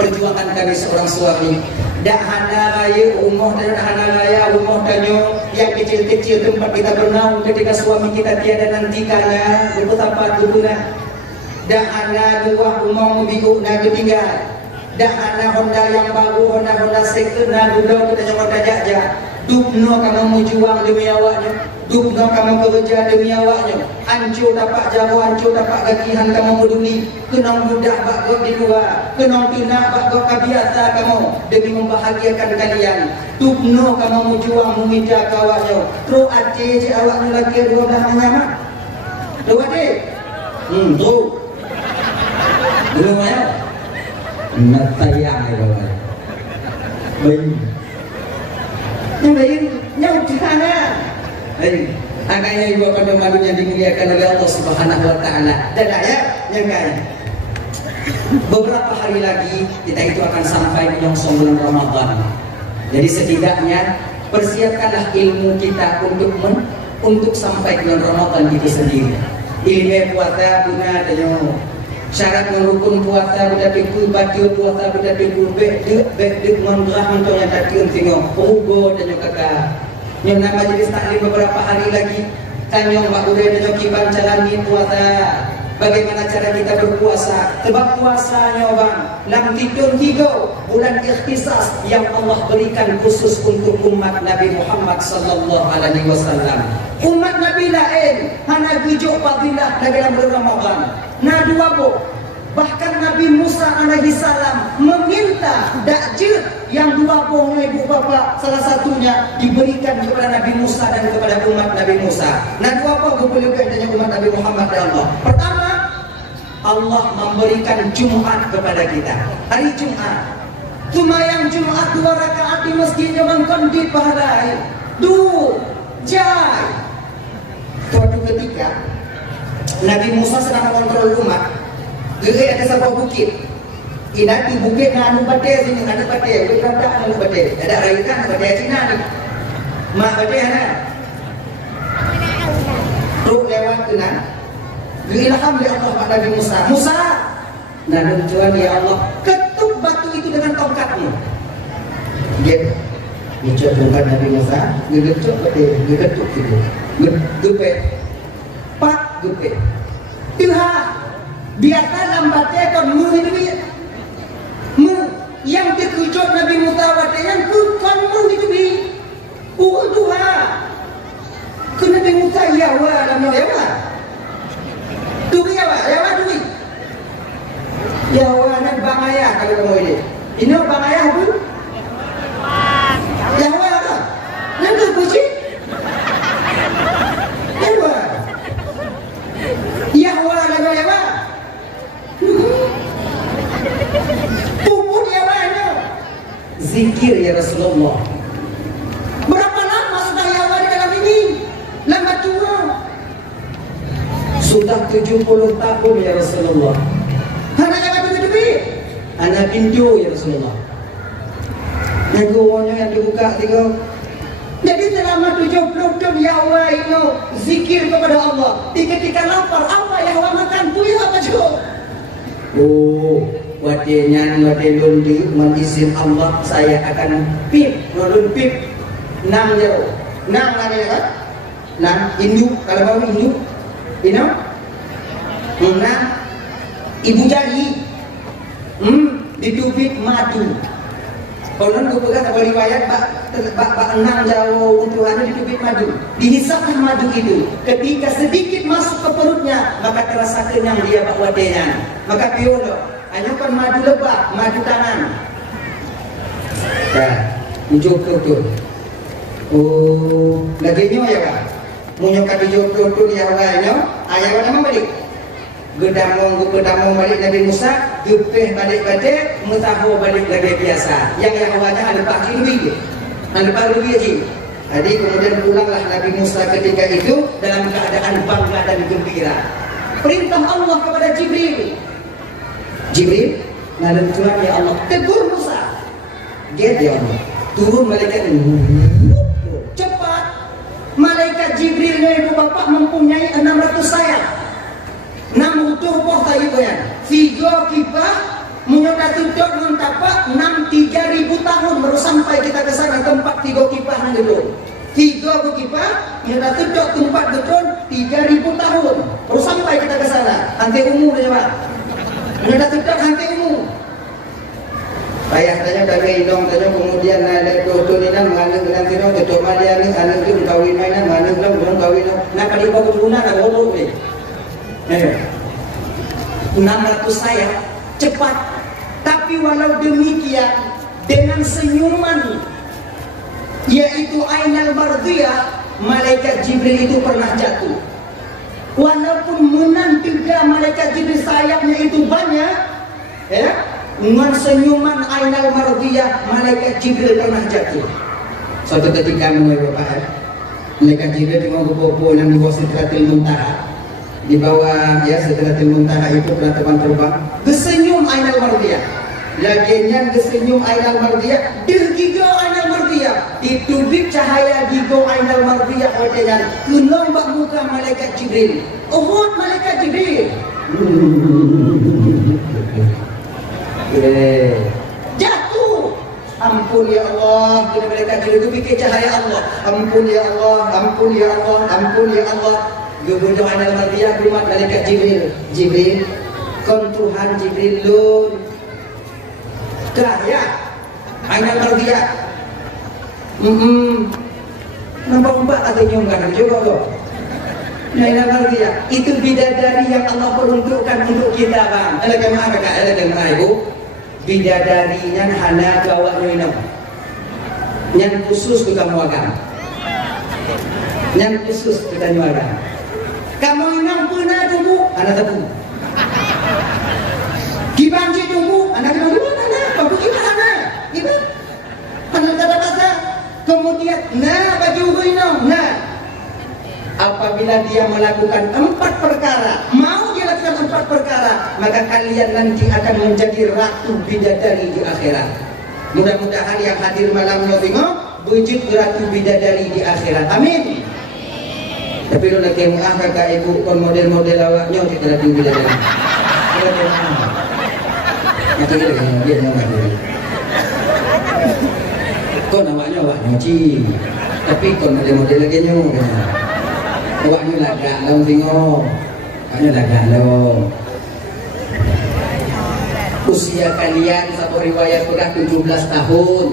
perjuangan kami seorang suami. Dak hana raya umur dan hana raya umur danyo yang kecil-kecil tempat kita bernaung ketika suami kita tiada nantikannya berputapat berguna. Dak hana dua umur biuk na ketinggal. Dak hana Honda yang baru Honda second na duduk kita jangan dajak. Dupno kamu mau juang demi awaknya. Dupno kamu kerja demi awaknya. Hancur dapat jago, hancur dapat gakihan kamu peduli. Kenong budak bakot di luar. Kenong pinak bakot kabiasa kamu demi membahagiakan kalian. Dupno kamu mau juang meminta kawaknya. Terus aje je awaknya lagi dua dah nyaman. Terus aje. Terus. Belum ya? Natayang ya kawan. Baik. Yang lain, yang jihana. Angkanya ibu pada malu yang dimuliakan oleh Allah Subhanahu Wa Taala. Dan ayat yang kaya. Beberapa hari lagi kita itu akan sampai menyongsong bulan Ramadan. Jadi setidaknya persiapkanlah ilmu kita untuk sampai ke bulan Ramadan itu sendiri. Ilmu puasa guna dan syarat merukun puasa pada pikul batil puasa pada pikul bek mengerah untuk yang tadi tengok rugo dan kakak yang nama jenis taklim beberapa hari lagi tanya Mbak Uday dan Kiban jalani puasa. Bagaimana cara kita berpuasa? Sebab puasanya bang lam tidun 3 bulan ikhtisas yang Allah berikan khusus untuk umat Nabi Muhammad sallallahu alaihi wasallam. Umat Nabi lain hanya gujuk fadilah dalam bulan Ramadan. Nah dua bu, bahkan Nabi Musa alaihi salam meminta dakjil yang dua bohong ibu bapa salah satunya diberikan kepada Nabi Musa dan kepada umat Nabi Musa. Nah dua apa keperluan dengan umat Nabi Muhammad dan Allah? Pertama, Allah memberikan Jumat kepada kita. Hari Jumat. Cuma yang Jumat 2 rakaat di masjidnya mengkondi pahalai. Jai. Suatu ketika Nabi Musa sedang mengontrol umat. Dia ada sebuah bukit. Ini bukit na anu badai sini ada badai. Berapa anu badai? Ada raikan badai Cina ni. Mak badai ana. Ruk lewat kenan. Ilham dari Allah kepada Nabi Musa. Musa, nah tujuan ya Allah, ketuk batu itu dengan tongkatmu. Dia ucap tongkat Nabi Musa, getuk itu, gepet, pak gepet. Tuhan, biarkan lambatnya kon mu itu dia, mu yang dikucap Nabi Musa wadanya kon mu itu bi, Tuhan, ke Nabi Musa ya wa dalam ya. Duit apa? Yawa duit. Yawa anak bang ayah kalau kamu ini. Ini bang ayah pun. Yawa apa? Nanti puji. Yawa. Yawa lagu yawa. Puput yawa itu. Zikir ya Rasulullah. Berapa lama sudah yawa di dalam ini? Lama tua. Sudah 70 tahun ya Rasulullah. Hanya yang ada duit. Hanya pintu ya Rasulullah. Yang uangnya yang dibuka tiga. Jadi selama 70 tahun Yahwa itu zikir kepada Allah. Ketika lapar apa Yahwa makan punya apa juga? Oh, wadenya lundi mengizin Allah saya akan nurun pip 6 jauh. 6 lagi kan? 6 induk kalau mau induk. Ibu jari ditubik madu. Konon gue pegang ada riwayat bak 6 jauh untuk ada ditubik madu. Dihisapkan madu itu. Ketika sedikit masuk ke perutnya, maka terasa kenyang dia bak wadenya. Maka piolo, anyukan madu lebah, madu tangan. Ya, ujuk tuh. Oh, lagi nyo ya Pak. Munyo kadiyo tuh dia wanya, ayah nama balik. Gedamong balik Nabi Musa, gepeh balik Mutaho balik lagi biasa. Yang wajah ada pak lebih, ada pak lebih aja. Jadi kemudian pulanglah Nabi Musa ketika itu dalam keadaan bangga dan gembira. Perintah Allah kepada Jibril. Jibril, ngadep Tuhan ya Allah, tegur Musa. Get ya Allah. Turun malaikat cepat. Malaikat Jibril itu Bapak mempunyai 600 sayap. 6 tubuh tadi boyan. 3 kibah menyodar tutup dengan tapak 3.000 tahun baru sampai kita ke sana tempat 3 kibah yang dulu. 3 kibah menyodar tutup tempat betul 3.000 tahun baru sampai kita ke sana. Hanti umum saja Pak. Menyodar tutup hanti umum. Ayah tanya dari hidung tanya kemudian ada tulinan mana dengan tino tutup dia ni anak tu kawin mainan mana belum kawin nak kali bawa guna nak bodoh ni. 600 sayap cepat, tapi walau demikian dengan senyuman yaitu Ainal Mardiyah, malaikat Jibril itu pernah jatuh. Walaupun menantikan malaikat Jibril sayapnya itu banyak, ya, dengan senyuman Ainal Mardiyah malaikat Jibril pernah jatuh. Suatu ketika menurut Bapak, malaikat Jibril dengan bobo yang di bawah Sidratil Muntaha. Di bawah ya Sidratil Muntaha itu pernah terbang. Gesenyum Ainal Mardiyah. Laginya gesenyum Ainal Mardiyah, dirgigo Ainal Mardiyah. Ditubik cahaya gigo Ainal Mardiyah dengan kenombak muka malaikat Jibril. Uhud malaikat Jibril. Jatuh. Ampun ya Allah, bila malaikat Jibril itu bikin cahaya Allah. Ampun ya Allah, ampun ya Allah, ampun ya Allah. Gubernur Ainal Mardiyah bermat malaikat Jibril. Jibril, kon Tuhan Jibril lun. Dah ya, Ainal Mardiyah. Nampak ada nyongkan juga kok. Ainal Mardiyah itu bidadari yang Allah peruntukkan untuk kita bang. Ada kemana kak? Ada kemana ibu? Bidadarinya hana gawak minum. Yang khusus kita muagan. Yang khusus kita muagan. Kamu inang puna tunggu, anak tepung. Kibanci tunggu, anak tunggu, anak. Kamu gimana? Ibu, anak kata-kata. Kemudian, nah baju inang, nah. Apabila dia melakukan 4 perkara, mau dia lakukan 4 perkara, maka kalian nanti akan menjadi ratu bidadari di akhirat. Mudah-mudahan yang hadir malam ini wujud ratu bidadari di akhirat. Amin. Tapi lu nak kemuah kakak ibu kon model-model awaknya kita ratu bidadari. Nanti dia nak dia. Kon awaknya ci. Tapi kon model-model lagi nyo. Awaknya lagak dalam tengok. Awaknya lagak dalam. Usia kalian satu riwayat sudah 17 tahun.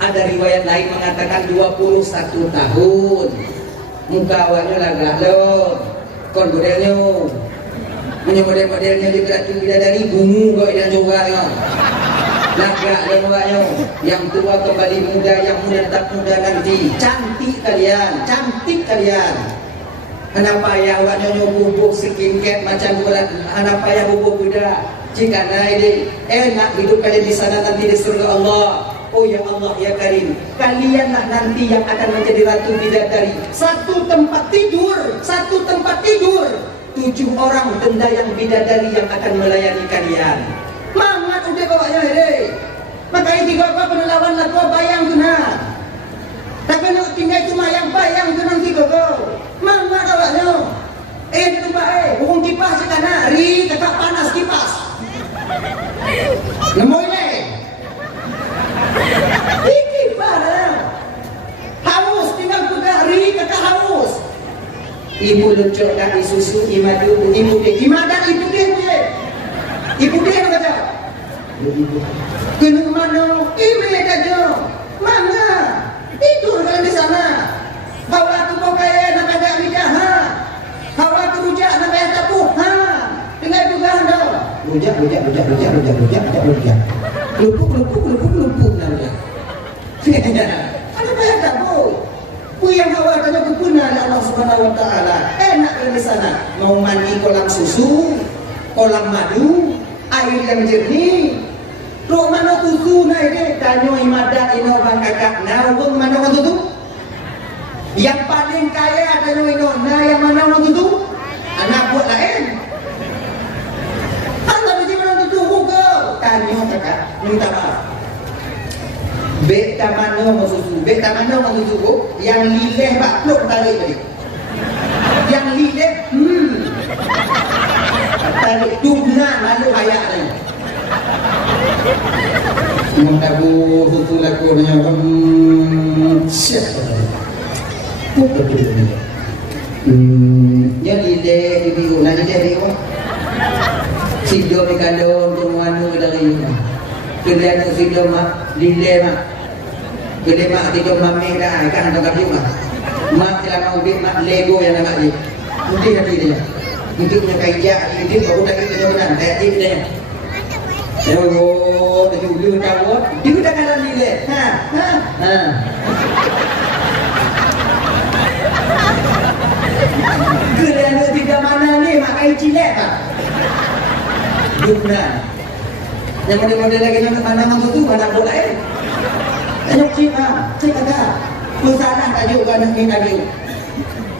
Ada riwayat lain mengatakan 21 tahun. Muka awaknya lagak dalam. Kon modelnya. Model-modelnya juga dari bungu kok yang juga ya. Lagak lewatnya. Yang tua kembali muda, yang muda tetap muda nanti. Cantik kalian, cantik kalian. Kenapa ya awaknya bubuk skincare macam berat? Kenapa ya bubuk muda? Jika ini enak hidup kalian di sana nanti di surga Allah. Oh ya Allah ya Karim, kalianlah nanti yang akan menjadi ratu bidadari. Satu tempat tidur, 7 orang dendayang bidadari yang akan melayani kalian. Mangat udah bawanya ini. Makanya tiga apa penelawan lagu bayang guna. Tapi nak tinggal cuma yang bayang guna tiga kau. Mangat awaknya. Itu pak hukum kipas sekarang. Ri kakak panas kipas. Nemu ini. Iki parah. Haus tinggal pegang ri kakak haus. Ibu luncur kaki susu imadu ibu deh. Imadan ibu deh. Ibu dia nak kata. Kena mana? Ibu aja. Mana? Tidur kalian di sana. Hawa tu pakai nak ada lidah. Hawa tu rujak nak bayar tapu. Dengar juga anda. Rujak. Lupuk namanya. Ada bayar tapu. Yang hawa tanya kepuna Allah Subhanahu Wa Taala. Enak kalian di sana. Mau mandi kolam susu, kolam madu. Air yang jernih. Rok mana tutu na ini danyo imada ino bang kakak na ubung mana kan tutu? Yang paling kaya adalah Winona, yang mana orang itu? Anak buat lain. Kalau dia mana itu ke? Tanya kakak, minta maaf. Bek tamano mau susu, bek tamano mau susu, yang lileh bakluk tarik tadi. Yang lileh, tarik tuna malu hayak ni. Mau tahu susu lakunya, siapa? Apa tu? Yang lileh di biru, nak lileh biru. Sido mikado untuk manu dari kedai tu sido mak lileh mak. Kedai mak tiga mami dah kan tak kayu mak. Mak telah mau beli mak Lego yang nak beli. Mungkin hati dia. Mungkin punya kaijak, ini baru dah kita jalan. Tadi dia. Oh, tadi dulu tahu. Dia dah kan lileh. Ha. Kedai tu tiga mana ni mak kai cilek tak? Guna. Yang model-model lagi yang mana maksud tu mana boleh? Tengok cik ada. Pesanan tajuk kan nak minta dia.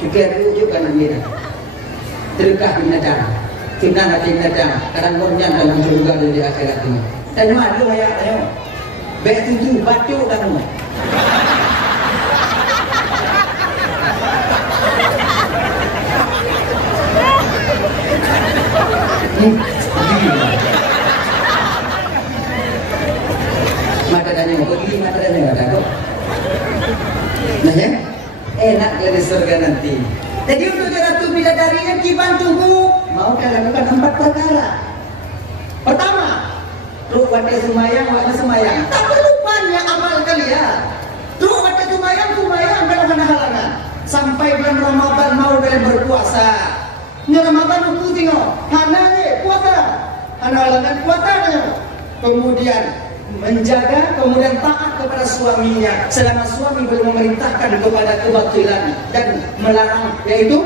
Juga tajuk kan nak minta. Terkah binatang. Sunnah hati binatang. Kadang konjan dalam surga dan di akhirat ini. Tanya ada ayat tanya. Baik tuju batuk dah semua. Mata tanya pergi, mata tanya ada kok. Nah ya, enak dari surga nanti. Jadi untuk Ratu Bidadari yang Kiban tunggu mau lakukan 4 perkara. Pertama, terus wate semayang, wate semayang. Tak perlu banyak amal kalian. Terus wate semayang kalau kena halangan. Sampai bulan Ramadan mau dalam berpuasa. Ini Ramadan aku tengok, hana ni puasa, hana halangan puasa tengok. Kemudian menjaga, kemudian taat kepada suaminya selama suami belum memerintahkan kepada kebatilan dan melarang, yaitu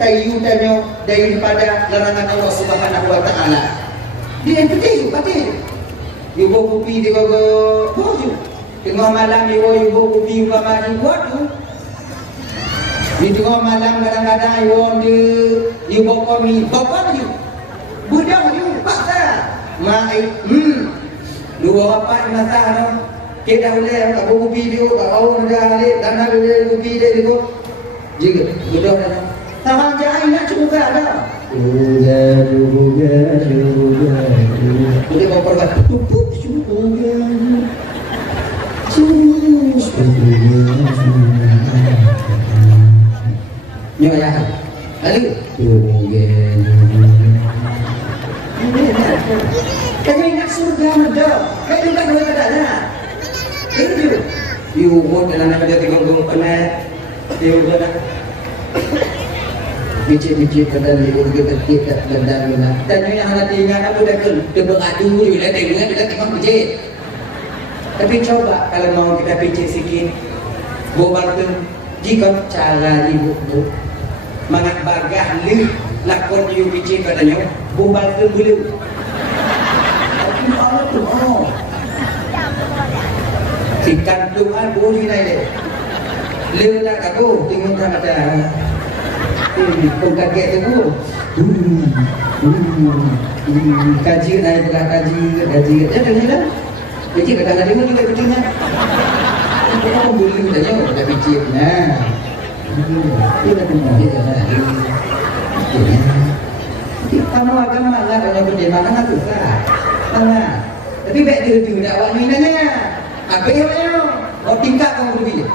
tanya daripada larangan Allah Subhanahu wa taala. Dia yang penting pati. Ibu kopi dia boju. Tengah malam ibu kopi umpama di buat tu. Di tengah malam kadang-kadang ibu kopi bapak dia. Budak dia paksa. Dua apa mata no kita boleh tak kopi dia tak tahu dah dia dan ada kopi dia juga budak dah sama jahit nak cuba ada boleh bawa perbat pupuk cuba nyo ya lalu kaya ingat surga ada. Kaya juga dua tak ada. Itu. Diubur dalam nama dia tinggal penat. Diubur dah. Bicik-bicik kadang diubur kita benda mana. Dan yang anak ingat aku dah dia beradu juga tengok dia tengok bicik. Tapi coba kalau mau kita bicik sikit. Bobal tu jika cara ibu tu mangat bagah li lakon you bicik katanya bobal tu dulu. Ikan Tuhan boleh naik deh. Leu tak aku tengok tak ada. Kaget tu. Kaji naik belah kaji. Ya dengar dah. Jadi kadang-kadang dia juga betulnya. Kita boleh tanya dah bicik. Nah. Kita dengar dia dah. Kita mau agama lah kalau bagaimana nak tu sah. Mana? Tapi baik dia tu dak awak ni nanya. Apa yang mau tingkat kamu lebih?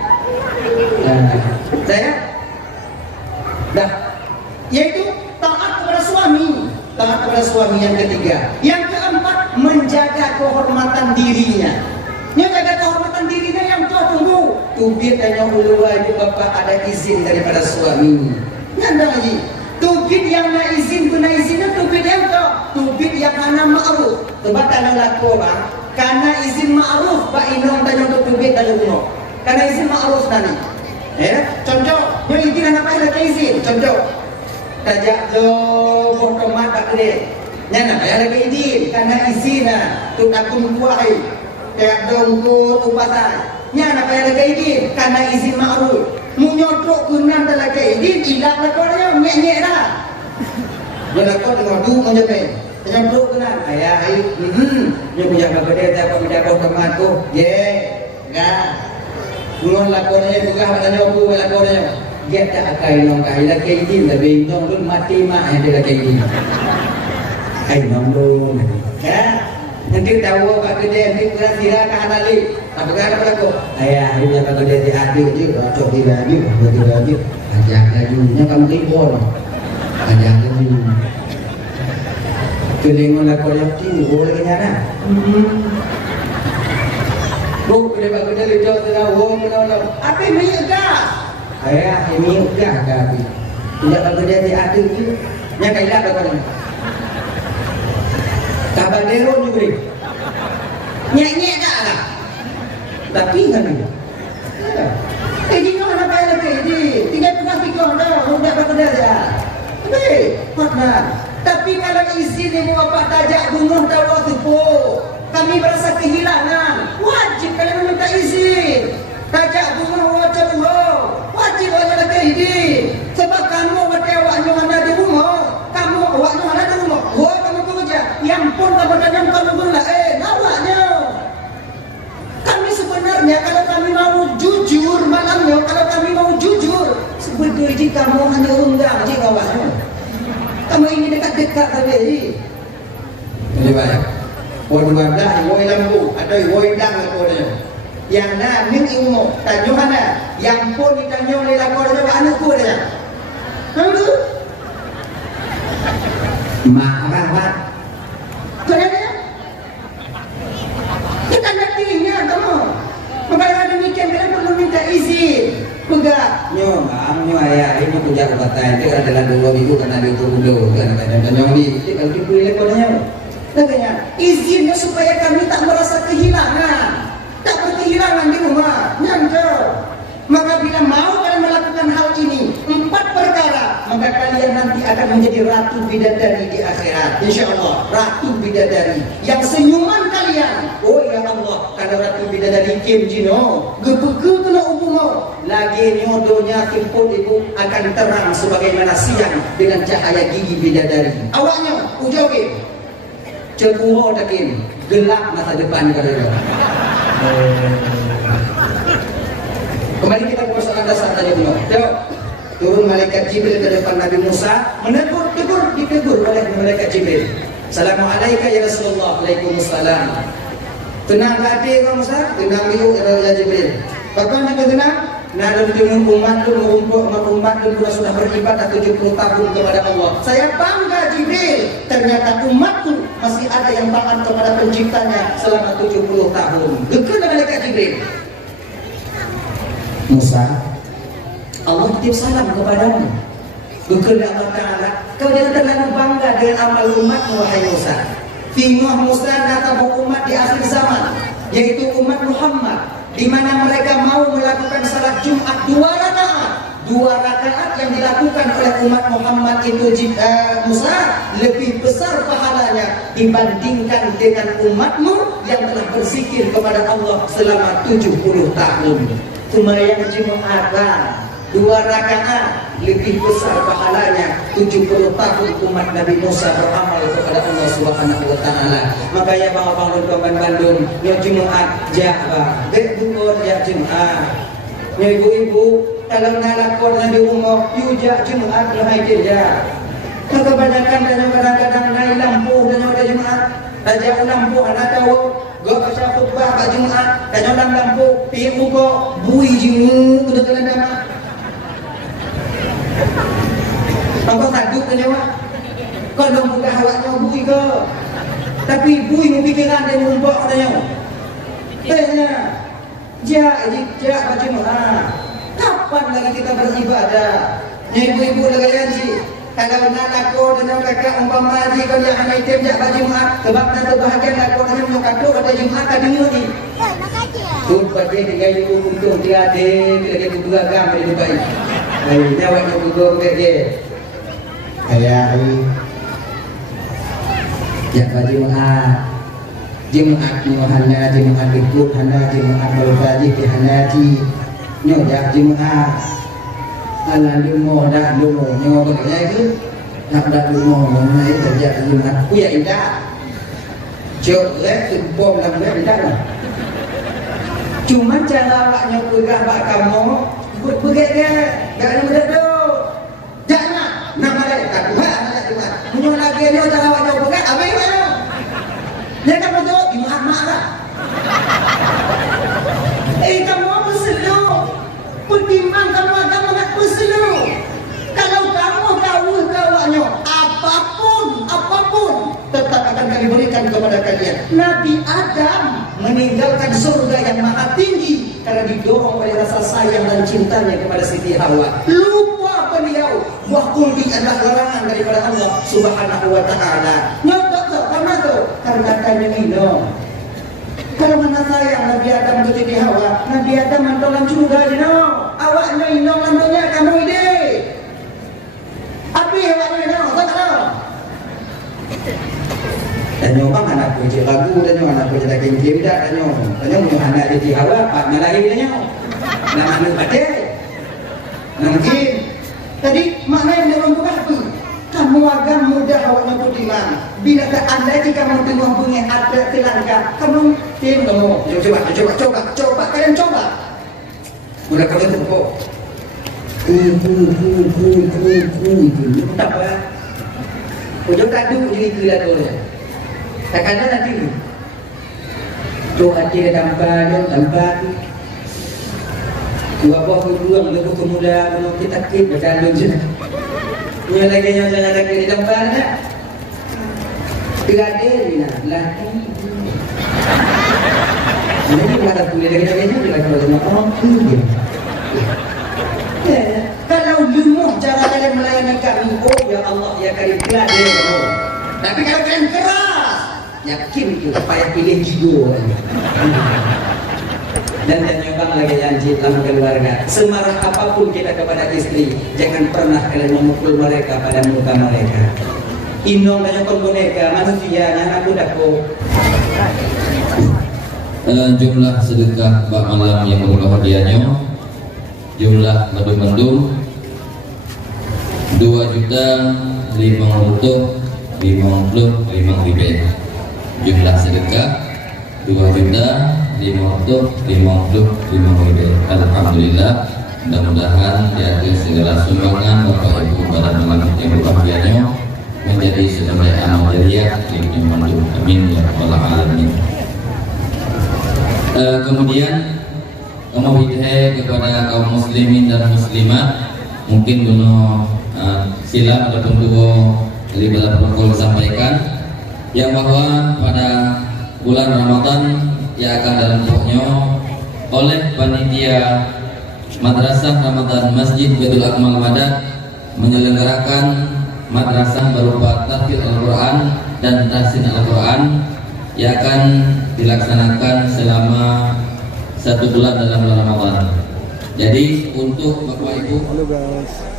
Saya dah. Yaitu taat kepada suami. Taat kepada suami yang ketiga. Yang keempat menjaga kehormatan dirinya. Menjaga kehormatan dirinya yang tua tunggu. Tubit tanya ulua itu bapak ada izin daripada suami. Nyanda lagi. Tubit yang nak izin tu nak izinnya tubit yang tubit yang ana ma'ruf. Sebab tanah laku bang. Karena izin ma'ruf Pak Inong tanya untuk tubit dalam umur. Karena izin ma'ruf tadi. Contoh, yang izin apa yang ada izin? Contoh, tajak lo tomat tak boleh. Nyana yang lagi izin karena izin tu takun kuai. Kayak dongko tu pasal. Nyana yang lagi izin karena izin ma'ruf. izin hilang lakonnya nyek-nyek dah. Dia lakon dengan du menjepit. Macam tu kena. Ayah ayu. Dia punya bapa dia tak apa minta kau teman tu. Ye. Enggak. Ngon lakonnya bukan katanya aku lakonnya. Dia tak akai nong kai la kai din la be nong dun mati mak yang dia kai din. Ai nong dun. Ya. Nanti tahu Pak Gede nanti kurang sira ke anali. Apa kata aku? Ayah, dia Pak Gede di adik je, cocok di adik, betul adik. Ajak lajunya kamu timbul. Ajak lagi. Kelingon lah koyak timbul lagi nyana. Bu, Gede Pak Gede lecok sudah wong kenal. Apa ini enggak? Ayah, ini enggak tapi. Tidak Pak Gede di adik je. Nya kailah apa ni? Kabadero juga ni. Nyek-nyek dah lah. Tapi kan ni. Ini mana payah lagi ni? Tinggal pegang fikir dah. Mudah apa dah ya. Mana? Tapi kalau izin ibu bapa tajak bunuh tahu tu kami merasa kehilangan. Wajib kalian meminta izin. Tajak bunuh wajib bunuh. Wajib awak nak izin. Sebab kamu awaknya ada di rumah. Kamu awaknya ada di rumah. Wah kamu kerja. Yang pun kamu tanam kamu guna. Awaknya. Kami sebenarnya kalau kami mau jujur malamnya, kalau kami mau jujur, sebetulnya kamu hanya undang je awaknya. Kamu ini dekat-dekat tadi. Ini baik. Woi dah, woi lampu, ada woi dang lakornya. Yang nak ning ilmu, tanyo ana. Yang pun ditanyo le lakornya anak ku dia. Lalu marah. Kenapa? Kita ngertinya kamu. Kalau demikian kita perlu minta izin. Enggak. Nyo, nyo ayah ini punya kebatan. Dia adalah 2 minggu karena dia dulu kan dan nyo ni. Kalau dipilih kodenya. Katanya, izinnya supaya kami tak merasa kehilangan. Tak berkehilangan di rumah. Nyanto. Maka bila mau kalian melakukan hal ini, 4 perkara, maka kalian nanti akan menjadi ratu bidadari di akhirat. InsyaAllah, ratu bidadari. Yang senyuman kalian, oh ya Allah, karena ratu bidadari Kim Jino, gepeke kena umum lagi nyodonya timpul ibu akan terang sebagaimana siang dengan cahaya gigi bidadari. Awaknya, ujoge, cepuho takin, gelap masa depan kalian. Kembali kita ke persoalan dasar tadi dulu. Tengok, turun malaikat Jibril ke depan Nabi Musa, ditegur oleh malaikat Jibril. Assalamualaikum ya Rasulullah. Waalaikumsalam. Tenang hati kau Musa, tenang biu ya Jibril. Bahkan juga tenang. Nah, dalam turun umat sudah beribadah 70 tahun kepada Allah. Saya bangga Jibril. Ternyata umatku masih ada yang taat kepada penciptanya selama 70 tahun. Dekatlah malaikat Jibril. Musa, Allah titip salam kepadamu. Bukan Allah Ta'ala, kau jangan terlalu bangga dengan amal umatmu, wahai Musa. Tinggal Musa datang umat di akhir zaman, yaitu umat Muhammad, di mana mereka mau melakukan salat Jumat 2 rakaat. 2 rakaat yang dilakukan oleh umat Muhammad itu Musa lebih besar pahalanya dibandingkan dengan umatmu yang telah berzikir kepada Allah selama 70 tahun. Sembahyang Jumat 2 rakaat lebih besar pahalanya 70 tahun umat Nabi Musa beramal kepada Allah Subhanahu wa taala. Makanya bang-bang dan Bandung, ya Jumat jaba, betul ya Jumat. Ya ibu-ibu, kalau nalakon di rumah, you jak Jumat ya hadir ya. Kebanyakan kadang-kadang naik lampu dan ada Jumat. Raja lampu anak tahu gak baca khutbah kat Jumat dan dalam lampu pergi buka bui jengu udah kena nama apa saduk kan jawab kau dah buka hawaknya bui ke tapi bui memikirkan dia ngumpuk katanya jak baca Jumat kapan lagi kita beribadah ibu-ibu lagi janji kalau nak laku dengan kakak umpama haji kau yang anak item jak baju Jumat sebab nanti bahagian laku dengan menyokatu pada Jumat tadi ni. Tu pada dengan ibu untung dia ada lagi berdua gam dari Dubai. Ai jawab nak berdua ke dia. Ayah jak baju Jumat hana Jumat ikut hana Jumat bergaji ke hana ji nyo jak Jumat Alah lumo dah lumo nyawa bekerja itu nak dah lumo mengenai kerja lumat kuya indah jauh bom dalam dia indah lah cuma cara awaknya pegah bak kamu pegah dia gak ada mudah tu jangan nama dia tak Tuhan tak Tuhan punya lagi dia cara awaknya pegah apa yang mana dia tak betul di mak lah kamu apa selu pertimbang kamu agama nak berselu kalau kamu tahu kawannya apapun tetap akan kami berikan kepada kalian. Nabi Adam meninggalkan surga yang maha tinggi karena didorong oleh rasa sayang dan cintanya kepada Siti Hawa. Lupa beliau buah kulbi adalah larangan daripada Allah Subhanahu wa taala. Nyotok tu karena tanya minum. Kalau mana sayang Nabi Adam ke Siti Hawa, Nabi Adam mantolan juga je no. Awaknya inong lantunya kamu ide. Api awaknya inong, tak tahu. Tanya bang anak kerja lagu, tanya anak kerja daging game dah, tanya punya anak Siti Hawa, pak nalai tanya. Nama anu ade. Mungkin tadi maknanya dalam bukan apa? Kamu agak mudah awaknya beriman. Bila tak anda jika kamu tengok bunyi ada telangka, kamu tengok. Coba kalian coba. Mudah kalian tengok. Tak apa. Ujung kadu jadi gila tu. Tak kena nanti. Doa dia tanpa. Dua buah keruang lebih kemudah menurut kita berkandung je. Punya lagi yang saya lagi di tempat nak. Berada ni nak lagi. Jadi ada punya lagi dia kalau sama orang tu. Kalau lumuh cara kalian melayani kami, oh ya Allah ya Karim berada kamu. Tapi kalau kalian keras, yakin itu payah pilih jigo. Dan nyobang lagi janji dalam keluarga. Semarah apapun kita kepada istri, jangan pernah kalian memukul mereka pada muka mereka. Inong dan nyokong boneka manusia anak budakku. Jumlah sedekah bak malam yang berbahagianya, jumlah mendung-mendung 2.555.000. Jumlah sedekah 2.555.000. Alhamdulillah, mudah-mudahan di akhir segala sumbangan Bapak Ibu pada malam yang berbahagianya menjadi sebagai amal jariah yang mandul. Amin ya rabbal alamin. Kemudian kamu hidayah kepada kaum muslimin dan muslimat, mungkin dulu silam ataupun dua dari dalam protokol sampaikan yang bahwa pada bulan Ramadan yang akan dalam pokoknya oleh panitia Madrasah Ramadan Masjid Baitul Akmal Madad menyelenggarakan madrasah berupa tahfidz Al-Quran dan tahsin Al-Quran yang akan dilaksanakan selama 1 bulan dalam bulan Ramadan. Jadi untuk Bapak Ibu, Halo guys.